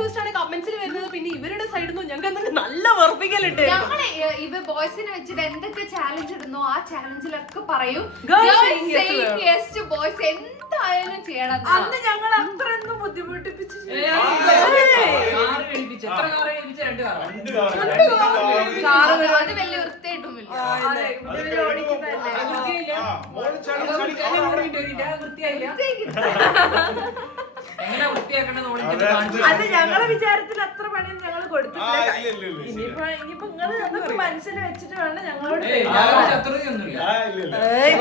Request ആണ് കമന്റ്സിൽ വരുന്നത്. പിന്നെ ഇവരുടെ സൈഡിൽ നിന്ന് ഞങ്ങൾക്ക് നല്ല വെറുപ്പിക്കലുണ്ട്. ഞങ്ങള് ഇവ ബോയ്സിനെ വെച്ചിട്ട് എന്തൊക്കെ ചാലഞ്ച് ഇടുന്നോ ആ ചാലഞ്ചിലൊക്കെ പറയും ബോയ്സ് എന്തായാലും ചെയ്യണം. അന്ന് ഞങ്ങൾ അത്രയൊന്നും ബുദ്ധിമുട്ടിപ്പിച്ചു. അത് വലിയ വൃത്തിയായിട്ടുമില്ല. അല്ല ഞങ്ങളെ വിചാരത്തിൽ അത്ര പണിയൊന്നും ഞങ്ങൾ കൊടുത്തില്ല. ഇനിയിപ്പോ നിങ്ങള് അതൊക്കെ മനസ്സിൽ വെച്ചിട്ട് വേണം ഞങ്ങളോട്.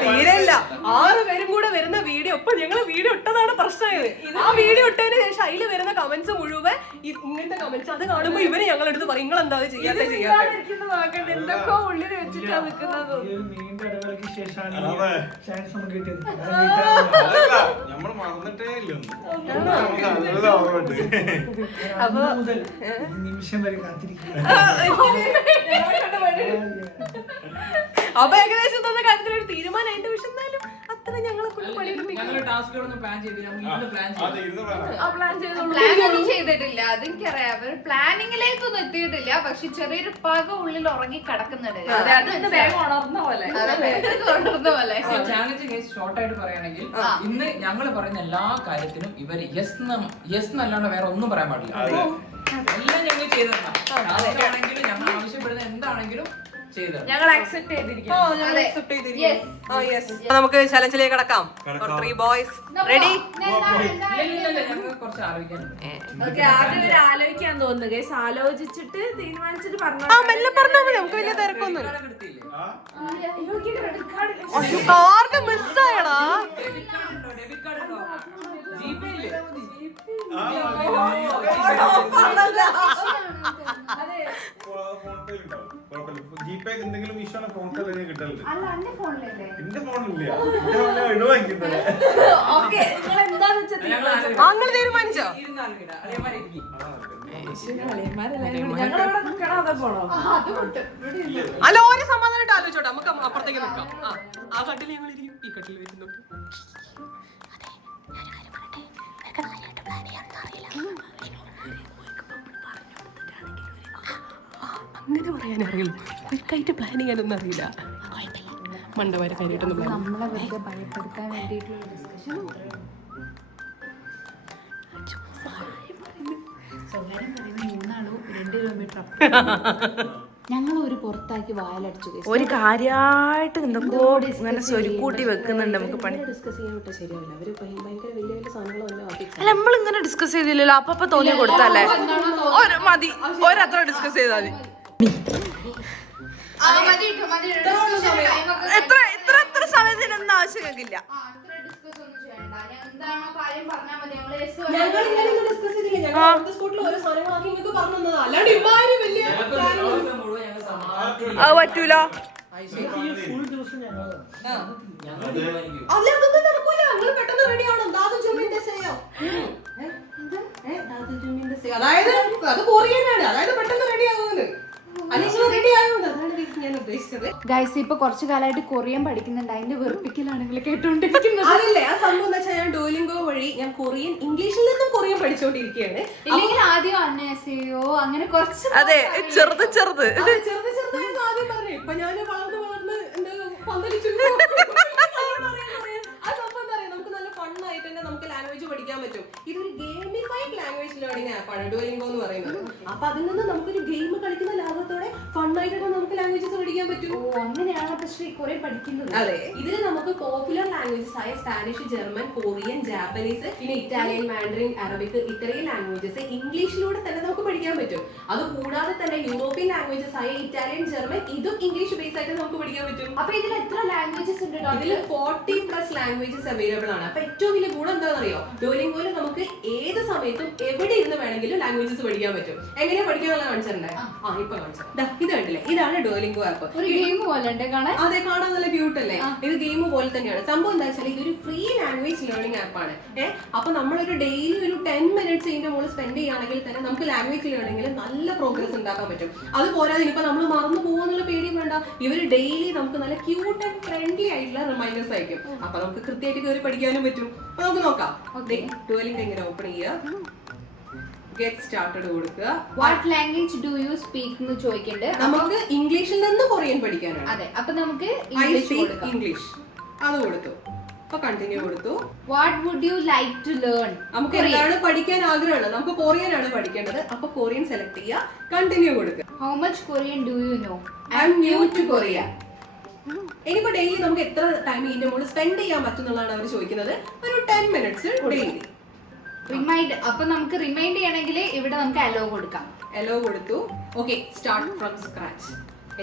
തീരെയില്ല. 6 പേരും കൂടെ വരുന്ന വീഡിയോ ഇപ്പൊ ഞങ്ങള് വീഡിയോ ഇട്ടതാണ് പ്രശ്നമായത്. ആ വീഡിയോ ഇട്ടതിന് ശേഷം അതിൽ വരുന്ന കമന്റ്സ് മുഴുവൻ ഇങ്ങനത്തെ കമന്റ്സ്. അത് കാണുമ്പോ ഇവര് ഞങ്ങളെടുത്ത് പറയും നിങ്ങൾ എന്താ ചെയ്യാത്ത ചെയ്യാത്ത എന്തൊക്കെ ഉള്ളിൽ വെച്ചിട്ടാ നിൽക്കുന്നത്. നീണ്ട ഇടവേളയ്ക്ക് ശേഷമാണ് ചാൻസ് നമുക്ക് കിട്ടിയത്. അപ്പൊ നിമിഷം വരെ കാത്തിരിക്കുക. അപ്പൊ ഏകദേശം തന്നെ കാര്യത്തിൽ ഒരു തീരുമാനമായിട്ട്. പക്ഷെ എന്നാലും അത്ര ഞങ്ങളെ കൊണ്ട് പ്ലാൻ ഒന്നും ചെയ്തിട്ടില്ല. അതെനിക്കറിയാം. അവർ പ്ലാനിങ്ങിലേക്കൊന്നും എത്തിയിട്ടില്ല. പക്ഷെ ചെറിയൊരു പക ഉള്ളിൽ ഉറങ്ങി കിടക്കുന്നുണ്ട്. ഉണർന്ന പോലെ ചാലഞ്ച് ഷോർട്ടായിട്ട് പറയുകയാണെങ്കിൽ ഇന്ന് ഞങ്ങൾ പറയുന്ന എല്ലാ കാര്യത്തിനും ഇവർ യെസ് എന്നല്ലാണ്ട് വേറെ ഒന്നും പറയാൻ പാടില്ല. എല്ലാം ഞങ്ങൾ ചെയ്തിട്ടുണ്ടാണെങ്കിലും ഞങ്ങൾ ആവശ്യപ്പെടുന്ന എന്താണെങ്കിലും ഞങ്ങൾ അക്സെപ്റ്റ് ചെയ്തിരിക്കും. നമുക്ക് ചലഞ്ചിലേക്ക് കടക്കാം. 3 ബോയ്സ് റെഡി? കുറച്ച് ആലോചിക്കാനുണ്ട്. ആദ്യം ഒരു ആലോചിക്കാൻ തോന്നുന്നു ഗൈസ്. ആലോചിച്ചിട്ട് തീരുമാനിച്ചിട്ട് പറഞ്ഞു. പറഞ്ഞാൽ മതി. നമുക്ക് വലിയ തിരക്കൊന്നുമില്ല. മിസ്സായടാ. ജിപേ എന്തെങ്കിലും വിഷയം ഫോൺ പേ കിട്ടലുണ്ട്. എന്റെ ഫോണിലല്ലേ? എന്റെ ഫോണിലില്ല. ഒഴിവാക്കിയത്. അങ്ങനെ തീരുമാനിച്ചോ? അല്ല ഓരോ സമാധാനമായിട്ട് ആലോചിച്ചോട്ടെ. നമുക്ക് അപ്പുറത്തേക്ക് നിൽക്കാം. ആ കട്ടിൽ ഞങ്ങൾ ഇരിക്കും, ഈ കട്ടിൽ വരുന്നുണ്ട്. അങ്ങനെ പറയാൻ അറിയുള്ളൂ. ക്വിക്കായിട്ട് പ്ലാൻ ചെയ്യാനൊന്നും അറിയില്ല. മണ്ടവരെ കാര്യമായിട്ടൊന്നും നമ്മളെ വെറുതെ ഭയപ്പെടുത്താൻ വേണ്ടിയിട്ടുള്ള ഡിസ്കഷൻ. സ്വകാര്യം പറയുന്ന 2 കിലോമീറ്റർ ഞങ്ങൾ ഒരു പുറത്താക്കി വായലടിച്ചു. ഒരു കാര്യമായിട്ട് എന്തൊക്കെയോ ഇങ്ങനെ സ്വരുക്കൂട്ടി വെക്കുന്നുണ്ട്. നമുക്ക് പണി ഡിസ്കസ് ചെയ്യാൻ വിട്ടാൽ ശരിയാവില്ല. അവര് ഭയങ്കര വലിയ വലിയ സാധനങ്ങളെല്ലാം അല്ല നമ്മൾ ഇങ്ങനെ ഡിസ്കസ് ചെയ്തില്ലല്ലോ. അപ്പൊ തോന്നി കൊടുത്തല്ലേ മതി. ഒരത്ര ഡിസ്കസ് ചെയ്താൽ മതി. എത്ര സമയത്തിനൊന്നും ആവശ്യമില്ല. അത് പറ്റൂല. അതായത് അത് കൊറിയനാണ്. അതായത് പെട്ടെന്ന് റെഡി ആവുന്നത്. ഗൈസ് ഇപ്പൊ കുറച്ചു കാലമായിട്ട് കൊറിയൻ പഠിക്കുന്നുണ്ട്. അതിന്റെ വെറുപ്പിക്കലാണെങ്കിൽ കേട്ടോണ്ടിരിക്കുന്നത്. അതല്ലേ ആ സംഭവം എന്ന് വെച്ചാൽ ഞാൻ ഡുവലിംഗോ വഴി ഞാൻ കൊറിയൻ ഇംഗ്ലീഷിൽ നിന്നും കൊറിയൻ പഠിച്ചുകൊണ്ടിരിക്കുകയാണ്. ഇല്ലെങ്കിൽ ആദ്യം അന്നേസയോ അങ്ങനെ കുറച്ച് അതെ ചെറുത് ചെറുതായിരുന്നു ആദ്യം പറഞ്ഞു. ഇപ്പൊ ഞാൻ വളർന്ന് എന്താ പന്തലിച്ചു. ആ സംഭവം എന്താ പറയാ, നമുക്ക് നല്ല ഫണ്ണായിട്ട് തന്നെ നമുക്ക് ലാംഗ്വേജ് പഠിക്കാൻ പറ്റും. ഇതൊരു ഗെയിമിഫൈഡ് ലാംഗ്വേജ് ലേണിംഗ് ആപ്പാണ് ഡുവലിംഗോ എന്ന് പറയുന്നത്. അപ്പൊ അതിൽ നിന്ന് നമുക്കൊരു ഗെയിം കളിക്കുന്ന ലാഭത്തോടെ ഫണ്ണായിട്ട് നമുക്ക് ലാംഗ്വേജസ് പഠിക്കാൻ പറ്റും. അങ്ങനെയാണ് പക്ഷേ കൊറിയൻ പഠിക്കുന്നത്. അതെ, ഇതിൽ നമുക്ക് പോപ്പുലർ ലാംഗ്വേജസ് ആയ സ്പാനിഷ്, ജർമ്മൻ, കൊറിയൻ, ജാപ്പനീസ്, പിന്നെ ഇറ്റാലിയൻ, മാൻഡറിൻ, അറബിക്, ഇത്രയും ലാംഗ്വേജസ് ഇംഗ്ലീഷിലൂടെ തന്നെ നമുക്ക് പഠിക്കാൻ പറ്റും. അത് കൂടാതെ തന്നെ യൂറോപ്യൻ ലാംഗ്വേജസ് ആയ ഇറ്റാലിയൻ, ജർമ്മൻ, ഇതും ഇംഗ്ലീഷ് ബേസ് ആയിട്ട് നമുക്ക് പഠിക്കാൻ പറ്റും. അപ്പൊ ഇതിൽ എത്ര ലാംഗ്വേജസ് ഉണ്ട്? ഇതിൽ 40+ ലാംഗ്വേജസ് അവൈലബിൾ ആണ്. അപ്പൊ ഏറ്റവും വലിയ ഗുണം എന്താണെന്നറിയോ, ഡുവലിംഗോയിൽ നമുക്ക് ഏത് സമയത്തും എവിടെ ഇരുന്ന് വേണമെങ്കിലും ലാംഗ്വേജസ് പഠിക്കാൻ പറ്റും. എങ്ങനെയാ പഠിക്കാനുള്ള കാണിച്ചിട്ടുണ്ടേ? ഇപ്പൊ കാണിച്ചു. ഇത് കണ്ടില്ലേ, ഇതാണ് ഡുവലിംഗോ ആപ്പ്. ഒരു ഗെയിം പോലെ കാണാൻ. അതെ, കാണാൻ നല്ല ക്യൂട്ട് അല്ലേ? ഇത് ഗെയിം പോലെ തന്നെയാണ്. സംഭവം എന്താ വെച്ചാൽ ഇതൊരു ഫ്രീ ലാംഗ്വേജ് ലേണിംഗ് ആപ്പാണ്. അപ്പൊ നമ്മളൊരു ഡെയിലി ഒരു 10 minutes ഇതിന്റെ മുകളിൽ സ്പെൻഡ് ചെയ്യുകയാണെങ്കിൽ തന്നെ നമുക്ക് ലാംഗ്വേജ് ലേണിംഗിൽ നല്ല പ്രോഗ്രസ് ഉണ്ടാക്കാൻ പറ്റും. അതുപോരാതെ ഇനിയിപ്പോ നമ്മൾ മറന്നു പോകുന്നുള്ള പേടിയും വേണ്ട. ഇവര് ഡെയിലി നമുക്ക് നല്ല ക്യൂട്ട് ആൻഡ് ഫ്രണ്ട്ലി ആയിട്ടുള്ള റിമൈൻഡേഴ്സ് അയക്കും. അപ്പൊ നമുക്ക് കൃത്യമായിട്ട് കയറി പഠിക്കാനും പറ്റും. അപ്പൊ നമുക്ക് നോക്കാം. ഡുവലിംഗോ എങ്ങനെ ഓപ്പൺ ചെയ്യുക. ഗെറ്റ് സ്റ്റാർട്ടഡ് കൊടുക്കുക. What language do you speak എന്ന് ചോദിക്കുന്നുണ്ട്. നമുക്ക് ഇംഗ്ലീഷിൽ നിന്ന് കൊറിയൻ പഠിക്കാനാണ്. അതെ, അപ്പൊ നമുക്ക് ഐ സ്പീക്ക് ഇംഗ്ലീഷ് അത് കൊടുത്തു. അപ്പൊ കണ്ടിന്യൂ കൊടുത്തു. What would you like to learn? നമുക്ക് എന്താണ് പഠിക്കാൻ ആഗ്രഹമാണ്, നമുക്ക് കൊറിയൻ ആണ് പഠിക്കേണ്ടത്. അപ്പൊ കൊറിയൻ സെലക്ട് ചെയ്യുക, കണ്ടിന്യൂ കൊടുക്കുക. How much Korean do you know? I am new to Korea. ഇനിയിപ്പോ ഡെയിലി നമുക്ക് എത്ര ടൈം ഇതിന്റെ മുകളിൽ സ്പെൻഡ് ചെയ്യാൻ പറ്റുന്നതാണ് അവർ ചോദിക്കുന്നത്. ഒരു 10 minutes ഡെയിലി. റിമൈൻഡ്. അപ്പൊ നമുക്ക് റിമൈൻഡ് ചെയ്യണമെങ്കിൽ ഇവിടെ നമുക്ക് അലോ കൊടുക്കാം. അലോ കൊടുത്തു. Okay, start from scratch.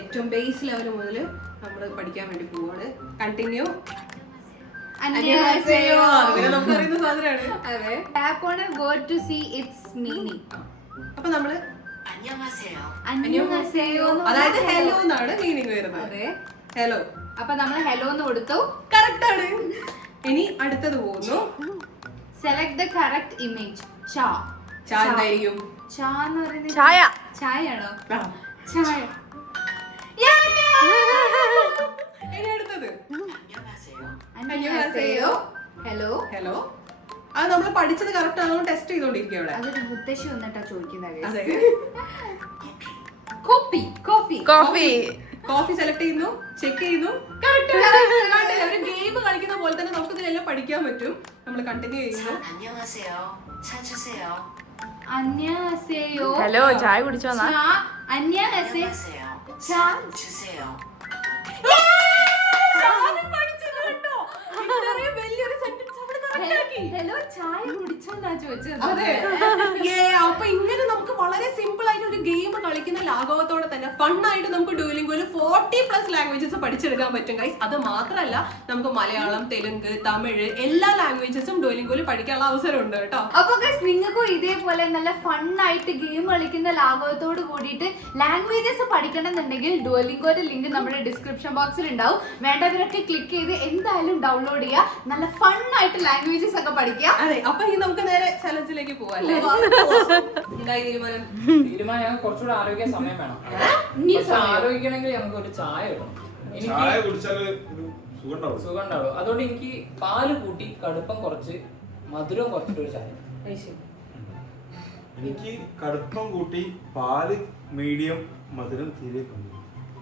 ഏറ്റവും ബേസ് ലെവൽ മുതൽ നമ്മൾ പഠിക്കാൻ വേണ്ടി പോവാണ്. കണ്ടിന്യൂ. 안녕하세요. നമുക്ക് അറിയുന്ന സാധനമാണ്. അതെ. Tap on a word to see its meaning. അപ്പൊ നമ്മള് 안녕하세요. അതായത് ഹലോ എന്നാണ് മീനിങ് വരുന്നത്. അതെ. ഹലോ. അപ്പൊ നമ്മൾ ഹലോ എന്ന് കൊടുത്തു. കറക്റ്റ് ആണ്. ഇനി അടുത്തത് പോകുന്നു. Select the correct image. ചാ. ചാ എന്തായിരിക്കും? ചാ എന്ന് പറയുന്നത് ചായ. ചായയാണോ? ആ. ചായ. ഇനി അടുത്തത് 안녕하세요. ഹലോ. ഹലോ. അത് നമ്മൾ പഠിച്ചത് കറക്റ്റ് ആണോ ടെസ്റ്റ് ചെയ്തോണ്ടിരിക്കും അവിടെ. അതൊരു മുത്തശ്ശി വന്നിട്ടാ ചോദിക്കുന്നത്. അതെ. Coffee. Coffee. Coffee. Coffee select ചെയ്യുന്നു, ചെക്ക് ചെയ്യുന്നു. ഒരു ഗെയിം കളിക്കുന്ന പോലെ തന്നെ നമുക്ക് ഇതിലെല്ലാം പഠിക്കാൻ പറ്റും. നമ്മൾ കണ്ടിന്യൂ ചെയ്യുന്നു. 안녕하세요. ഹലോ, ചായ കുടിച്ചോന്നാ? 안녕하세요. 차. ഹലോ, ചായ കുടിച്ചോന്നാ ചോദിച്ചത്. അതെ. അപ്പൊ ഇങ്ങനെ നമുക്ക് വളരെ സിമ്പിൾ ആയിട്ട് ഒരു ഗെയിം കളിക്കുന്ന ലാഘവത്തോടെ തന്നെ ഫണ്ണായിട്ട് നമുക്ക് ഡുവലിംഗോയിൽ 40+ ലാംഗ്വേജസ് പഠിച്ചെടുക്കാൻ പറ്റും ഗൈസ്. അത് മാത്രമല്ല, നമുക്ക് മലയാളം, തെലുങ്ക്, തമിഴ് എല്ലാ ലാംഗ്വേജസും ഡുവലിംഗോയിൽ പഠിക്കാനുള്ള അവസരം ഉണ്ട് കേട്ടോ. അപ്പൊ നിങ്ങൾക്കും ഇതേപോലെ നല്ല ഫണ്ണായിട്ട് ഗെയിം കളിക്കുന്ന ലാഘവത്തോട് കൂടിയിട്ട് ലാംഗ്വേജസ് പഠിക്കണമെന്നുണ്ടെങ്കിൽ ഡുവലിംഗോയുടെ ലിങ്ക് നമ്മുടെ ഡിസ്ക്രിപ്ഷൻ ബോക്സിൽ ഉണ്ടാവും. വേണ്ടവരൊക്കെ ക്ലിക്ക് ചെയ്ത് എന്തായാലും ഡൗൺലോഡ് ചെയ്യുക. നല്ല ഫണ്ണായിട്ട് ലാംഗ്വേജസ് ഒക്കെ പഠിക്കുക. അതെ. അപ്പൊ ഇനി നമുക്ക് നേരെ ചലഞ്ചിലേക്ക് പോവാല്ലേ? എന്തായി തീരുമാനം? തീരുമാനം ഞങ്ങൾക്ക് കുറച്ചുകൂടെ ആലോചിക്കാൻ സമയം വേണം. ആലോചിക്കണമെങ്കിൽ ഞങ്ങൾക്ക് ഒരു ചായ വേണം. ചായ എനിക്ക് കുടിച്ചാല് ഒരു സുഖം സുഖം ഉണ്ടാവും. അതുകൊണ്ട് എനിക്ക് പാല് കൂട്ടി കടുപ്പം കുറച്ച് മധുരം കുറച്ചിട്ടൊരു ചായ. എനിക്ക് കടുപ്പം കൂട്ടി പാല് മീഡിയം മധുരം തീരെ കമ്മി.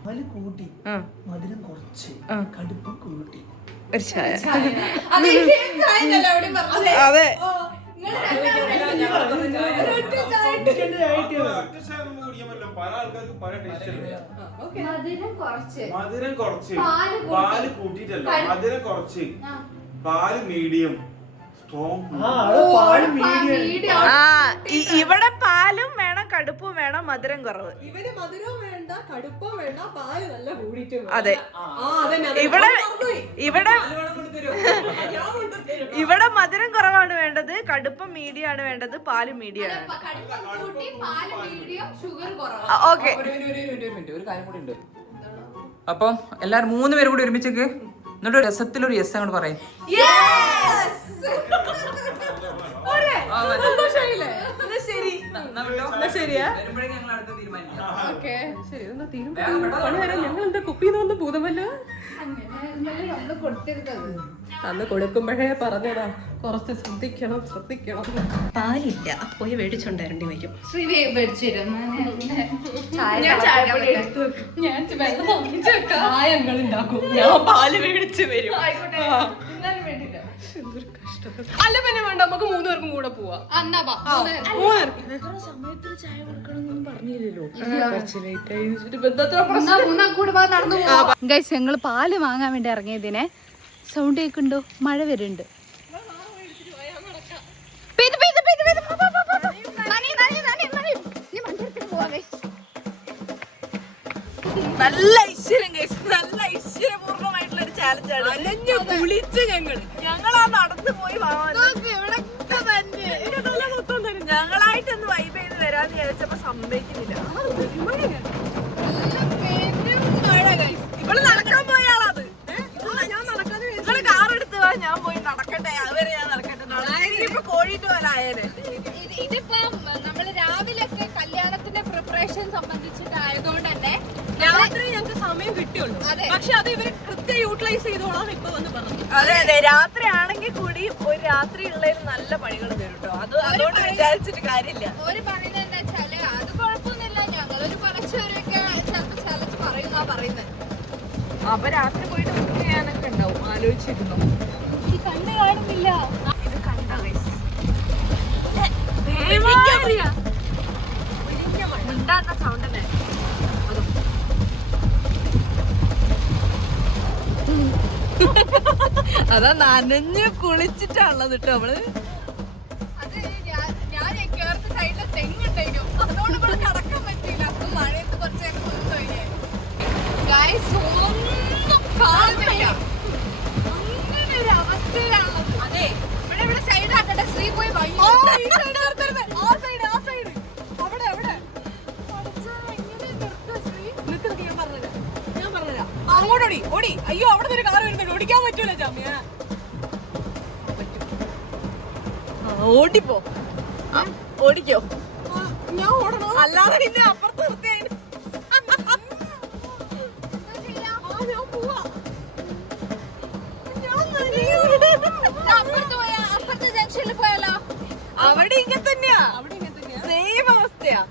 പാല് കൂട്ടി മധുരം കുറച്ച് കടുപ്പം കൂട്ടി ഒരു ചായ. അതെ. അതെ. ഒറ്റ ചായ ഒന്നും കുടിക്കാൻ പറ്റില്ല. പല ആൾക്കാർക്ക് പല ടേസ്റ്റ് ഉണ്ട്. മധുരം കുറച്ച്. മധുരം കുറച്ച് പാല് കൂട്ടി. പാല് കൂട്ടിയിട്ടല്ല, മധുരം കുറച്ച് പാല് മീഡിയം സ്ട്രോങ്. പാല് മീഡിയം. ഇവിടെ പാലും വേണം, കടുപ്പും വേണം, മധുരം കുറവ്. ഇവന് മധുരവും വേണ്ട, കടുപ്പം വേണ്ട, പാല് നല്ല കൂടിയിട്ടും. അതെ. ഇവിടെ ഇവിടെ മധുരം കുറവാണ് വേണ്ടത്, കടുപ്പം മീഡിയം ആണ് വേണ്ടത്, പാല് മീഡിയം ആണ്. ഓക്കെ. ഒരു കാര്യം കൂടി ഉണ്ട്. അപ്പം എല്ലാരും 3 പേരും കൂടി ഒരുമിച്ചേക്ക് എന്നിട്ട് ഒരു രസത്തിലൊരു യെസ് അങ്ങോട്ട് പറയും. ശരിയാ. ഞങ്ങൾ എന്താ കുപ്പിന്ന് വന്ന് ഭൂതമല്ല അന്ന് കൊടുക്കുമ്പോഴേ പറഞ്ഞതാ കുറച്ച് ശ്രദ്ധിക്കണം. പാലില്ല, പോയി മേടിച്ചോണ്ടരേണ്ടി വരും. ചായങ്ങൾ ഉണ്ടാക്കും, ഞാൻ പാല് മേടിച്ച് വരും. അല്ല പിന്നെ വേണ്ട, നമുക്ക് 3 പേർക്കും കൂടെ പോവാ. ഗൈസ്, ഞങ്ങള് പാല് വാങ്ങാൻ വേണ്ടി ഇറങ്ങിയതിനെ സൗണ്ട് കേൾക്കുന്നുണ്ടോ? മഴ വരുന്നുണ്ട്. നല്ല ഐശ്വര്യം ഗൈസ്, നല്ല ഐശ്വര്യപൂർണ്ണമായിട്ടുള്ള ഒരു ചാലഞ്ചാണ്. അലഞ്ഞു കുളിച്ച് ഞങ്ങളാ നടന്നു പോയി ഞങ്ങളായിട്ടൊന്ന് വൈബ് ചെയ്ത് വരാന്ന് വിചാരിച്ചപ്പോ സമ്മതിക്കുന്നില്ല. ഇവള് നടക്കാൻ പോയാളത്. നിങ്ങള് കാറെടുത്ത് പോവാ, ഞാൻ പോയി നടക്കട്ടെ, അതുവരെ ഞാൻ നടക്കട്ടെ. ഇപ്പൊ കോഴിട്ട് പോലെ ആയേനെ. ഇതിപ്പോ നമ്മള് രാവിലെ കല്യാണത്തിന്റെ പ്രിപ്പറേഷൻ സംബന്ധിച്ചിട്ടായതുകൊണ്ട് തന്നെ രാത്രി ഞങ്ങൾക്ക് സമയം കിട്ടിയുള്ളൂ. പക്ഷെ അത് ഇവര് കൃത്യം യൂട്ടിലൈസ് ചെയ്തോളാം ഇപ്പൊ വന്ന് പറഞ്ഞു. അതെ അതെ, രാത്രി ആണെങ്കിൽ എങ്കിൽ കൂടി ഒരു രാത്രി ഉള്ളതിൽ നല്ല പണികൾ തരും കേട്ടോ. അതുകൊണ്ട് വിചാരിച്ചിട്ട് കാര്യമില്ല. ഒരു പറയുന്നത് എന്താ വെച്ചാല് അത് കുഴപ്പമൊന്നുമില്ല, ഞങ്ങളൊരു കുറച്ചുപേരൊക്കെ ചിലപ്പോ ചലച്ച് പറയുന്നാ പറയുന്നത്. അപ്പൊ രാത്രി പോയിട്ട് ബുക്ക് ചെയ്യാനൊക്കെ ഉണ്ടാവും. ആലോചിച്ചിരുന്നു. ഈ കണ്ണ് കാണുന്നില്ല. ഇത് കണ്ടോ ഗൈസ്? മിണ്ടാത്ത സൗണ്ട് തന്നെ. അതാ നനഞ്ഞ് കുളിച്ചിട്ടാണുള്ളത് കേട്ടോ നമ്മള്. അത് ഞാൻ കേറുന്ന സൈഡിലെ തെങ്ങുണ്ടായിരുന്നു, അതുകൊണ്ട് ഇവിടെ കടക്കാൻ പറ്റിയില്ല. അപ്പൊ മഴയത്ത് കുറച്ചേരം ഗൈസ് ഒന്നും കാണുന്നില്ല. അങ്ങനെ ഒരു അവസ്ഥയിലാണുള്ളത്. അതെ, ഇവിടെ സൈഡാക്കട്ടെ. ശ്രീ പോയി അങ്ങോട്ടോടി ഓടി. അയ്യോ അവിടെ ഒരു കാർ വരുന്നുണ്ട്, ഓടിക്കാൻ പറ്റൂല ചാമിയ. ഓടിപ്പോ, ഓടിക്കോ. ഞാൻ ഓടണോ? അല്ലാതെ പിന്നെ അപ്പുറത്ത് നിർത്തിയാ ഞാൻ പോവാ. അപ്പുറത്തെ ജംഗ്ഷനിൽ പോയാലോ? അവിടെ ഇങ്ങനെ തന്നെയാ, സെയിം അവസ്ഥയാ,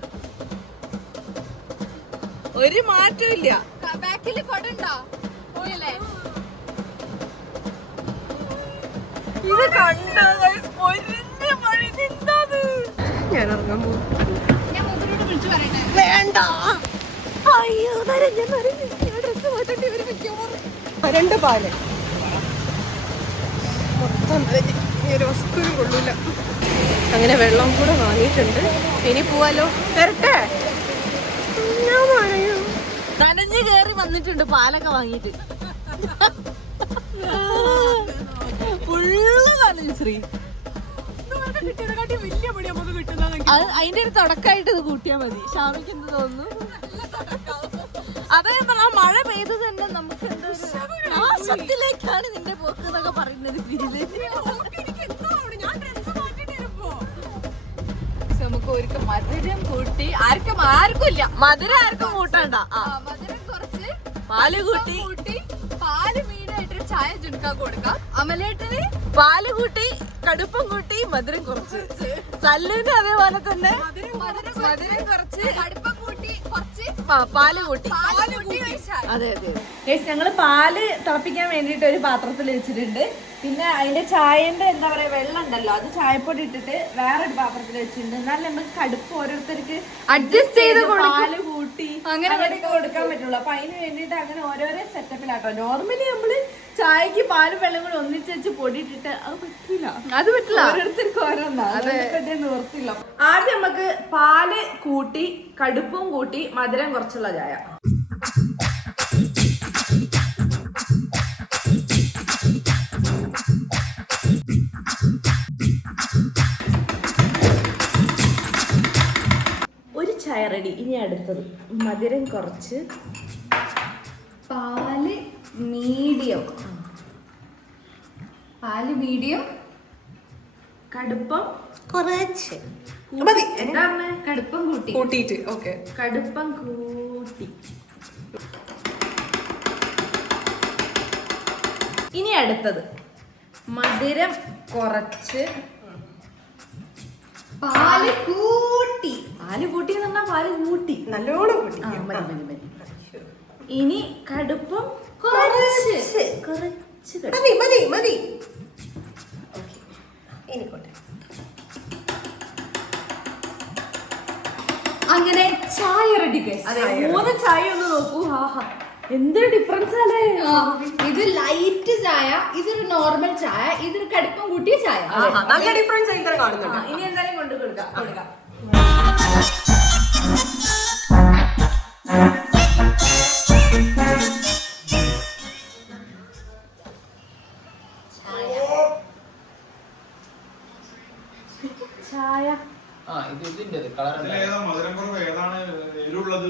ഒരു മാറ്റവും ഇല്ല. ബാക്കിൽ കൊടണ്ടോ? പോയില്ലേ? ഇത് കണ്ടോ പൊരിഞ്ഞ മഴ നിന്നത്. ഞാൻ ഇറങ്ങാൻ പോകും. ഞാൻ മുതലോട് വിളിച്ചു പറയണേ. വേണ്ട. അയ്യോ നരഞ്ഞ ഡ്രസ് മാറ്റേണ്ടി വരും മിക്കവാറും. രണ്ട് പാല് മൊത്തം നനഞ്ഞ് ഈ ഒരു വസ്തുവും കൊള്ളൂല. അങ്ങനെ വെള്ളം കൂടെ വാങ്ങിയിട്ടുണ്ട്. ഇനി പോവാലോ. വരട്ടെ. നനഞ്ഞ് കേറി വന്നിട്ടുണ്ട് പാലൊക്കെ വാങ്ങിയിട്ട്. ഫുള്ള് നനഞ്ഞു ശ്രീ. അതിന്റെ ഒരു തുടക്കമായിട്ട് ഇത് കൂട്ടിയാ മതി. ഷാമിക്ക് എന്ത് തോന്നുന്നു? അതേ പറഞ്ഞ മഴ പെയ്ത് തന്നെ നമുക്ക് ആശത്തിലേക്കാണ് നിന്റെ പോക്ക് എന്നൊക്കെ പറയുന്നത്. നമുക്ക് ഒരിക്കൽ മധുരം കൂട്ടി ആർക്കും ഇല്ല. മധുരം ആർക്കും കൂട്ടണ്ട. മധുരം കുറച്ച്, പാല് കൂട്ടി പാല് മീനായിട്ടൊരു ചായ ചുരുക്കാൻ കൊടുക്കാം. അമലേട്ടന് പാല് കൂട്ടി, കടുപ്പം കൂട്ടി, മധുരം കുറച്ച്. സല്ലുവിന് അതേപോലെ തന്നെ മധുരം കുറച്ച്, കടുപ്പം കൂട്ടി കുറച്ച്, പാല് കൂട്ടി. അതെ അതെ. ഞങ്ങള് പാല് തിളപ്പിക്കാൻ വേണ്ടിട്ട് ഒരു പാത്രത്തിൽ വെച്ചിട്ടുണ്ട്. പിന്നെ അതിന്റെ ചായന്റെ എന്താ പറയാ വെള്ളം ഉണ്ടല്ലോ, അത് ചായപ്പൊടി ഇട്ടിട്ട് വേറൊരു പാത്രത്തിൽ വെച്ചിട്ടുണ്ട്. എന്നാലും നമുക്ക് കടുപ്പ് ഓരോരുത്തർക്ക് അഡ്ജസ്റ്റ് ചെയ്ത് പാല് കൂട്ടി അങ്ങനെ കൊടുക്കാൻ പറ്റുള്ളൂ. അപ്പൊ അതിന് വേണ്ടിട്ട് അങ്ങനെ ഓരോരോ സെറ്റപ്പിലാട്ടോ. നോർമലി നമ്മള് ചായക്ക് പാലും വെള്ളം കൂടെ ഒന്നിച്ച് വെച്ച് പൊടി ഇട്ടിട്ട് അത് പറ്റില്ല. ഓരോരുത്തർക്ക് ഓരോന്നാ, നിവർത്തില്ല. ആദ്യം നമുക്ക് പാല് കൂട്ടി, കടുപ്പും കൂട്ടി, മധുരം കുറച്ചുള്ള ചായ. ഒരു ചായ റെഡി. ഇനി അടുത്തത് മധുരം കുറച്ച്, പാല് മീഡിയം, കടുപ്പം കുറച്ച് എന്താണ് കടുപ്പം കൂട്ടിയിട്ട്. ഓക്കെ, കടുപ്പം കൂട്ടി. ഇനി അടുത്തത് മധുരം കുറച്ച്, പാല് കൂട്ടി. പാല് കൂട്ടി എന്ന് പറഞ്ഞാൽ പാല് കൂട്ടി നല്ലോണം കൂട്ടി. ഇനി കടുപ്പം കുറച്ച് മതി. അങ്ങനെ ചായ റെഡി. മൂന്ന് ചായ ഒന്ന് നോക്കൂ. എന്തൊരു ഡിഫറൻസ് അല്ലേ. ഇത് ലൈറ്റ് ചായ, ഇതൊരു നോർമൽ ചായ, ഇതൊരു കടുപ്പം കൂട്ടിയ ചായ. നല്ല ഡിഫറൻസ് ആയിട്ട് കാണുന്നുണ്ട്. ഇനി എന്തായാലും കൊണ്ട് കൊടുക്കാം. ചായ ഇതിന്റെ കളർ മധുരം കുറവ് ഏതാണ് എരിവുള്ളത്?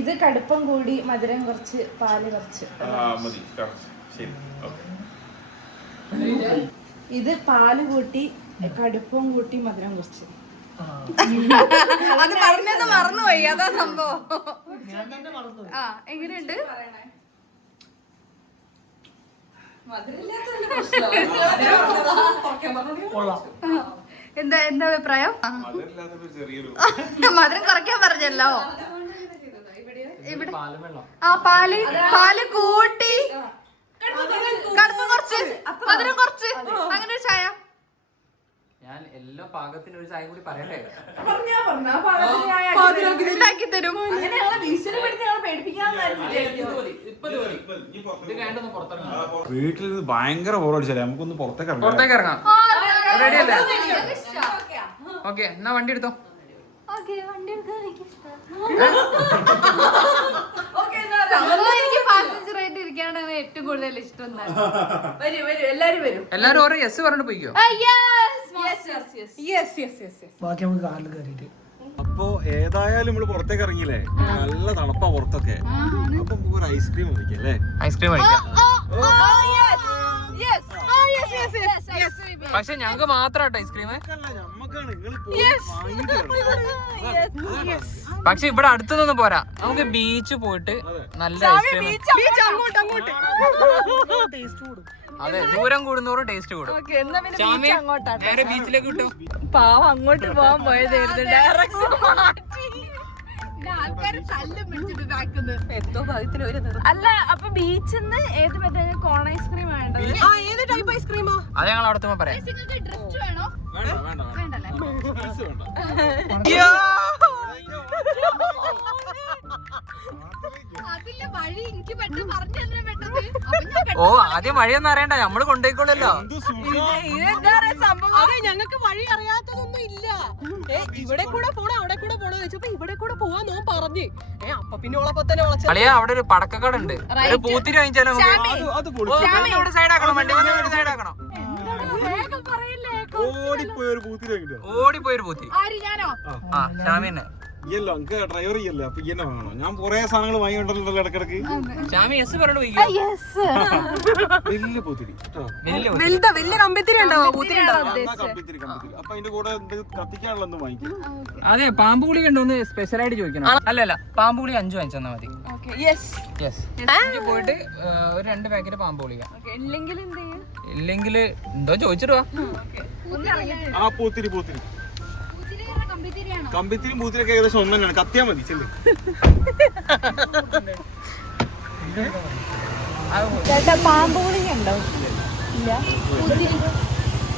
ഇത് കടുപ്പം കൂടി, മധുരം കുറച്ച്, പാല് കുറച്ച്. മതി. ശരി. ഓക്കേ. ഇത് പാല് കൂട്ടി, കടുപ്പം കൂട്ടി, മധുരം കുറച്ച്. അത് പറഞ്ഞത് മറന്നുപോയി, അതാ സംഭവം. ഞാൻ തന്നെ മറന്നു. എങ്ങനെയുണ്ട്? കൊള്ളാം. എന്താ അഭിപ്രായം? അതില്ലാത്തൊരു ചെറിയൊരു മധുരം കുറയ്ക്കാൻ പറഞ്ഞല്ലോ. പാലും വെള്ളം. ആ പാല് കൂട്ടി കടുപ്പം കുറച്ച് മധുരം കുറച്ച് അങ്ങനെ ഒരു ചായ. ഞാൻ എല്ലാ പാകത്തിന് ഒരു ചായ കൂടി പറയണ്ടേ? ഉണ്ടാക്കി തരും. വീട്ടിൽ നിന്ന് ഭയങ്കര ബോറടിച്ചാലേ നമുക്കൊന്ന് പുറത്തേക്ക് ഇറങ്ങാം. പുറത്തേക്ക് ഇറങ്ങാം. റെഡി അല്ലേ? ഓക്കെ, എന്നാ വണ്ടി എടുത്തോ. എനിക്ക് പാസഞ്ചർ ആയിട്ട് ഇരിക്കാനാണ് ഏറ്റവും കൂടുതൽ ഇഷ്ടം. എല്ലാരും ഓരോ യെസ് പറഞ്ഞിട്ട് പോയിക്കോ. ബാക്കി നമുക്ക് കാറിൽ കയറിയിട്ട് അപ്പൊ ഏതായാലും നമ്മള് പുറത്തേക്ക് ഇറങ്ങിയില്ലേ, നല്ല തണുപ്പാ പുറത്തൊക്കെ. അപ്പൊ നമുക്ക് ഒരു ഐസ്ക്രീം കഴിക്കാം അല്ലേ? ഐസ്ക്രീം കഴിക്കാം. പക്ഷെ ഞങ്ങക്ക് മാത്രാട്ടോ ഐസ്ക്രീം. പക്ഷെ ഇവിടെ അടുത്തൊന്നും പോരാ, നമുക്ക് ബീച്ച് പോയിട്ട് നല്ല ഐസ്ക്രീം. അതെ, ദൂരം കൂടുന്നോറും ടേസ്റ്റ് കൂടും. ചാമി, നേരെ ബീച്ചിലേക്ക് കിട്ടും. പാവം അങ്ങോട്ട് പോവാൻ പോയതായിരുന്നു, ഡയറക്ഷൻ അല്ല. അപ്പൊ ബീച്ചിന്ന് ഏത് മറ്റേ കോൺ ഐസ്ക്രീം വേണ്ടത്? ഏത് ടൈപ്പ് ഐസ്ക്രീമാ? അത് ഞങ്ങൾ അവിടെ എത്തുമ്പോ പറയാം. ഡ്രിഫ്റ്റ് വേണോ? അതില്ല വഴി എനിക്ക് പെട്ടെന്ന് പറഞ്ഞു തന്നെ പെട്ടെന്ന്. ഓ, ആദ്യം വഴിയൊന്നും അറിയണ്ട, നമ്മള് കൊണ്ടുപോയിക്കോളല്ലോ. അതെ, ഞങ്ങൾക്ക് വഴി അറിയാത്തതൊന്നും ഇല്ല. ഇവിടെ കൂടെ പോണോ അവിടെ കൂടെ പോണോ ചോദിച്ചപ്പോ ഇവിടെ കൂടെ പോവാൻ നോൻ പറഞ്ഞു. അപ്പൊ പിന്നെ ഓളപ്പോ തന്നെ അളിയാ, അവിടെ ഒരു പടക്കക്കട ഉണ്ട്, ഒരു പൂത്തിരി വാങ്ങിച്ചാലോ? സൈഡാക്കണം, വണ്ടി സൈഡാക്കണം. ഓടിപ്പോയൊരു പൂത്തിരി വാങ്ങിട്ടോ. ഓടിപ്പോയൊരു പൂത്തി. ആ, ഷാമിന്നെ. ഇയല്ലോ, എനിക്ക് ഡ്രൈവർ ചെയ്യല്ലേ, അപ്പൊ ഇന്നെ വേണോ? ഞാൻ കൊറേ സാധനങ്ങൾ വാങ്ങിക്കൊണ്ടല്ലോ ഇടക്കിടക്ക്. ഷാമി യെസ് പറഞ്ഞു പോയി. വലിയ പൂത്തിരി കേട്ടോ, വലിയ കമ്പിത്തിരി ഉണ്ടാവോ? പൂത്തിരി കമ്പിത്തിരി. അപ്പൊ അതിന്റെ കൂടെ കത്തിക്കാനുള്ള ഒന്നും വാങ്ങിക്കും. അതെ, പാമ്പ് ഗുളി കണ്ടോന്ന് സ്പെഷ്യൽ ആയിട്ട് ചോദിക്കണം. അല്ലല്ല, പാമ്പ് ഗുളി 5 വാങ്ങിച്ചാൽ മതി. യെസ്, പോയിട്ട് ഒരു 2 പാക്കറ്റ് പാമ്പ് ഗുളിക. ഇല്ലെങ്കിൽ എന്തോ ചോദിച്ചിട്ട് വാ. ആ പൂത്തിരി കമ്പിത്തിരി പൂത്തിരിയൊക്കെ ഏകദേശം ഒന്ന് തന്നെയാണ്. കത്തിയാ മതി. ചെല്ലു പാമ്പ് ഗുളിക ഉണ്ടോ?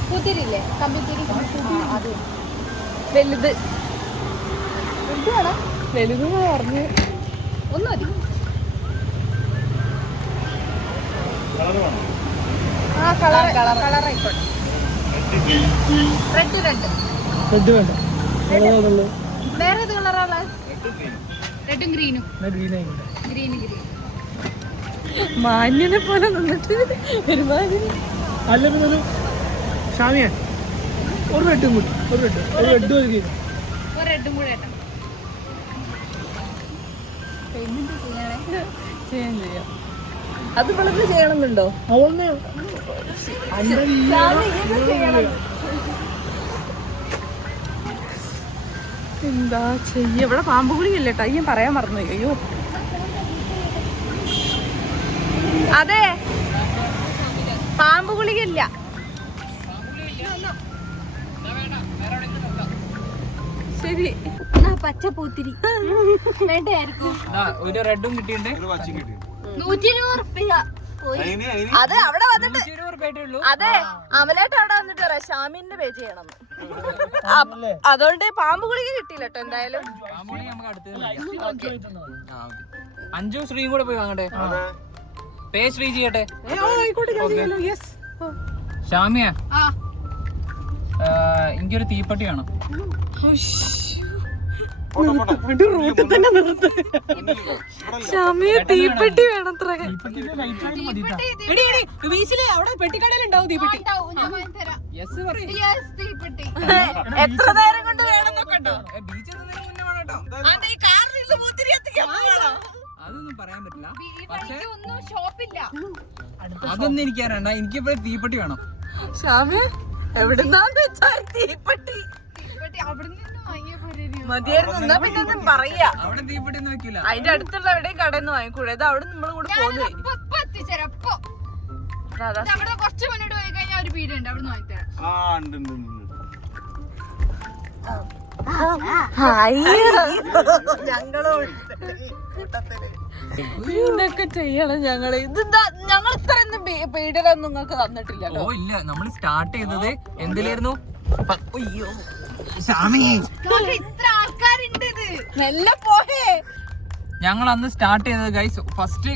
പൂത്തിരില്ലേ? കമ്പിത്തിരി വലുത് വലുത് പറഞ്ഞു. ഒന്നും മതി. ആ കളർ ആയിക്കോട്ടെ. റെഡ് റെഡ് വേണ്ട. വേറെ ഏത് കളറാണ്? റെഡും ഗ്രീനും. ഗ്രീൻ ആയിക്കോട്ടെ. ഗ്രീൻ മാന്യനെ പോലെ നിന്നിട്ട് ഒരുമാതിരി. അല്ല പിന്നെ ഷാമിയെ ഒരു റെഡും കൂടി, ഒരു റെഡും ഒരു ഗ്രീനും. ഒരു റെഡും കൂടെ ഏട്ടാ. ചെയ്യാം. അത് വളരെ ചെയ്യണമെന്നുണ്ടോ? അവളെ എന്താ ചെയ്യ? ഇവിടെ പാമ്പ് ഗുളികയില്ല കേട്ടോ, ഞാൻ പറയാൻ മറന്നു. അയ്യോ, അതെ പാമ്പ് ഗുളികയില്ല. ശരി, പച്ചപ്പൂത്തിരി വേണ്ടായിരിക്കും. ഒരു റെഡും കിട്ടിയിട്ടുണ്ട്. 120 അത് അവിടെ വന്നിട്ട് 120 ഉള്ളൂ. അതെ, അമലേട്ട് അവിടെ വന്നിട്ട് പറയാം ഷാമിന്റെ പേ ചെയ്യണം. അതുകൊണ്ട് പാമ്പ് ഗുളിക കിട്ടിയില്ല കേട്ടോ. എന്തായാലും പാമ്പ് ഗുളി നമുക്ക് അടുത്ത് 5 ശ്രീയും കൂടെ പോയി വാങ്ങട്ടെ. പേ ശ്രീ ചെയ്യട്ടെ. ഷാമിയ, എനിക്കൊരു തീപ്പെട്ടി വേണം. റൂട്ടിൽ തന്നെ നിർത്ത്. ഷാമിയ തീപ്പെട്ടി വേണത്രേ. അവിടെ പെട്ടിക്കടയിലുണ്ടാവും തീപ്പെട്ടി. യെസ് പറയും. എത്ര നേരം കൊണ്ട് വേണം നോക്കട്ടോ. ബീച്ചിൽ മുന്നേ വേണം കേട്ടോ. അതൊന്നും പറയാൻ പറ്റില്ല. പക്ഷേ ഒന്നും ഷോപ്പില്ല. അതൊന്നും എനിക്കറിയണ്ട, എനിക്കിപ്പോ തീപ്പെട്ടി വേണം. ഷാമിയ എവിടുന്നാന്ന് വെച്ചാ തീപ്പെട്ടി അവിടെ നിന്ന് വാങ്ങിയ പോലെ മതിയായിരുന്നു. എന്നാ പിന്നെ ഒന്നും പറയാ. അവിടെ തീപ്പെട്ടി ഒന്നും വെക്കില്ല. അതിന്റെ അടുത്തുള്ള എവിടെയും കടയിൽ നിന്ന് വാങ്ങിക്കൂടെ? ഇത് അവിടെ നമ്മള് കൂടെ പോകുന്നേ. അവിടെ കുറച്ച് മുന്നോട്ട് പോയി കഴിഞ്ഞാൽ ഒരു പീടിക ഉണ്ട്, അവിടെ നിന്ന് വാങ്ങിത്തരാം. ആ ഉണ്ട് ഉണ്ട് ഉണ്ട്. ഇതൊക്കെ ചെയ്യണം ഞങ്ങള്. ഇതെന്താ ഞങ്ങൾ ഇത്രയൊന്നും പീഡനം നിങ്ങൾക്ക് തന്നിട്ടില്ല. ഓ ഇല്ല, നമ്മൾ സ്റ്റാർട്ട് ചെയ്തത് എന്തിലായിരുന്നു? ഇത്ര ആൾക്കാരുണ്ട് ഇത്. മെല്ലെ പോയേ. ഞങ്ങൾ അന്ന് സ്റ്റാർട്ട് ചെയ്തത് ഗൈസ്, ഫസ്റ്റ്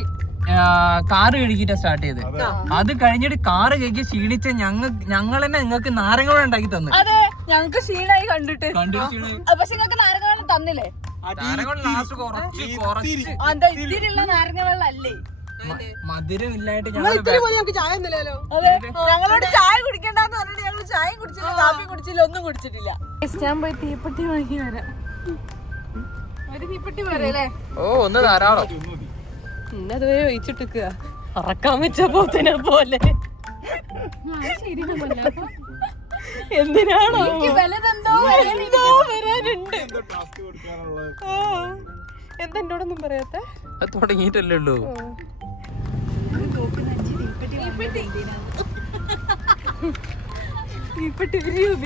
കാറ് കഴുകിട്ടാ സ്റ്റാർട്ട് ചെയ്തത്. അത് കഴിഞ്ഞിട്ട് കാറ് കഴുകി ക്ഷീണിച്ച ഞങ്ങൾ തന്നെ നിങ്ങൾക്ക് നാരങ്ങ വെള്ളം ഉണ്ടാക്കി തന്നു. അതെ, ഞങ്ങക്ക് ക്ഷീണായി കണ്ടിട്ട്. കണ്ടിട്ട് പക്ഷെ ഞങ്ങക്ക് നാരങ്ങ വെള്ളം തന്നില്ലേ? ലാസ്റ്റ് കുറച്ച് എന്താ ഇതിലുള്ള നാരങ്ങ വെള്ളം അല്ലേ? മധുരം ഇല്ലായിട്ട് ഞങ്ങൾ ചായ ഒന്നുമില്ലല്ലോ. അതെ, ഞങ്ങളോട് ചായ കുടിക്കണ്ടെന്ന് പറഞ്ഞിട്ട് ഞങ്ങൾ ചായയും കുടിച്ചില്ല, കാപ്പിയും കുടിച്ചില്ല, ഒന്നും കുടിച്ചിട്ടില്ല. ഞാൻ പോയി തീപ്പെട്ടി വാങ്ങി വരാം. ഒരു തീപ്പെട്ടി പറയല്ലേ? ഓ ഒന്ന് ധാരാളം. ഇന്നതുവരെ ഒഴിച്ചിട്ടിക്കുക അറക്കാൻ വെച്ച പോത്തിനെ പോലെ. എന്തിനാണോ വലുതെന്തോ വരാനുണ്ട്. ടാസ്ക് കൊടുക്കാനുള്ള എന്താ എന്നോടൊന്നും പറയാത്ത? അത് തുടങ്ങിയിട്ടല്ലേ ഉള്ളൂ.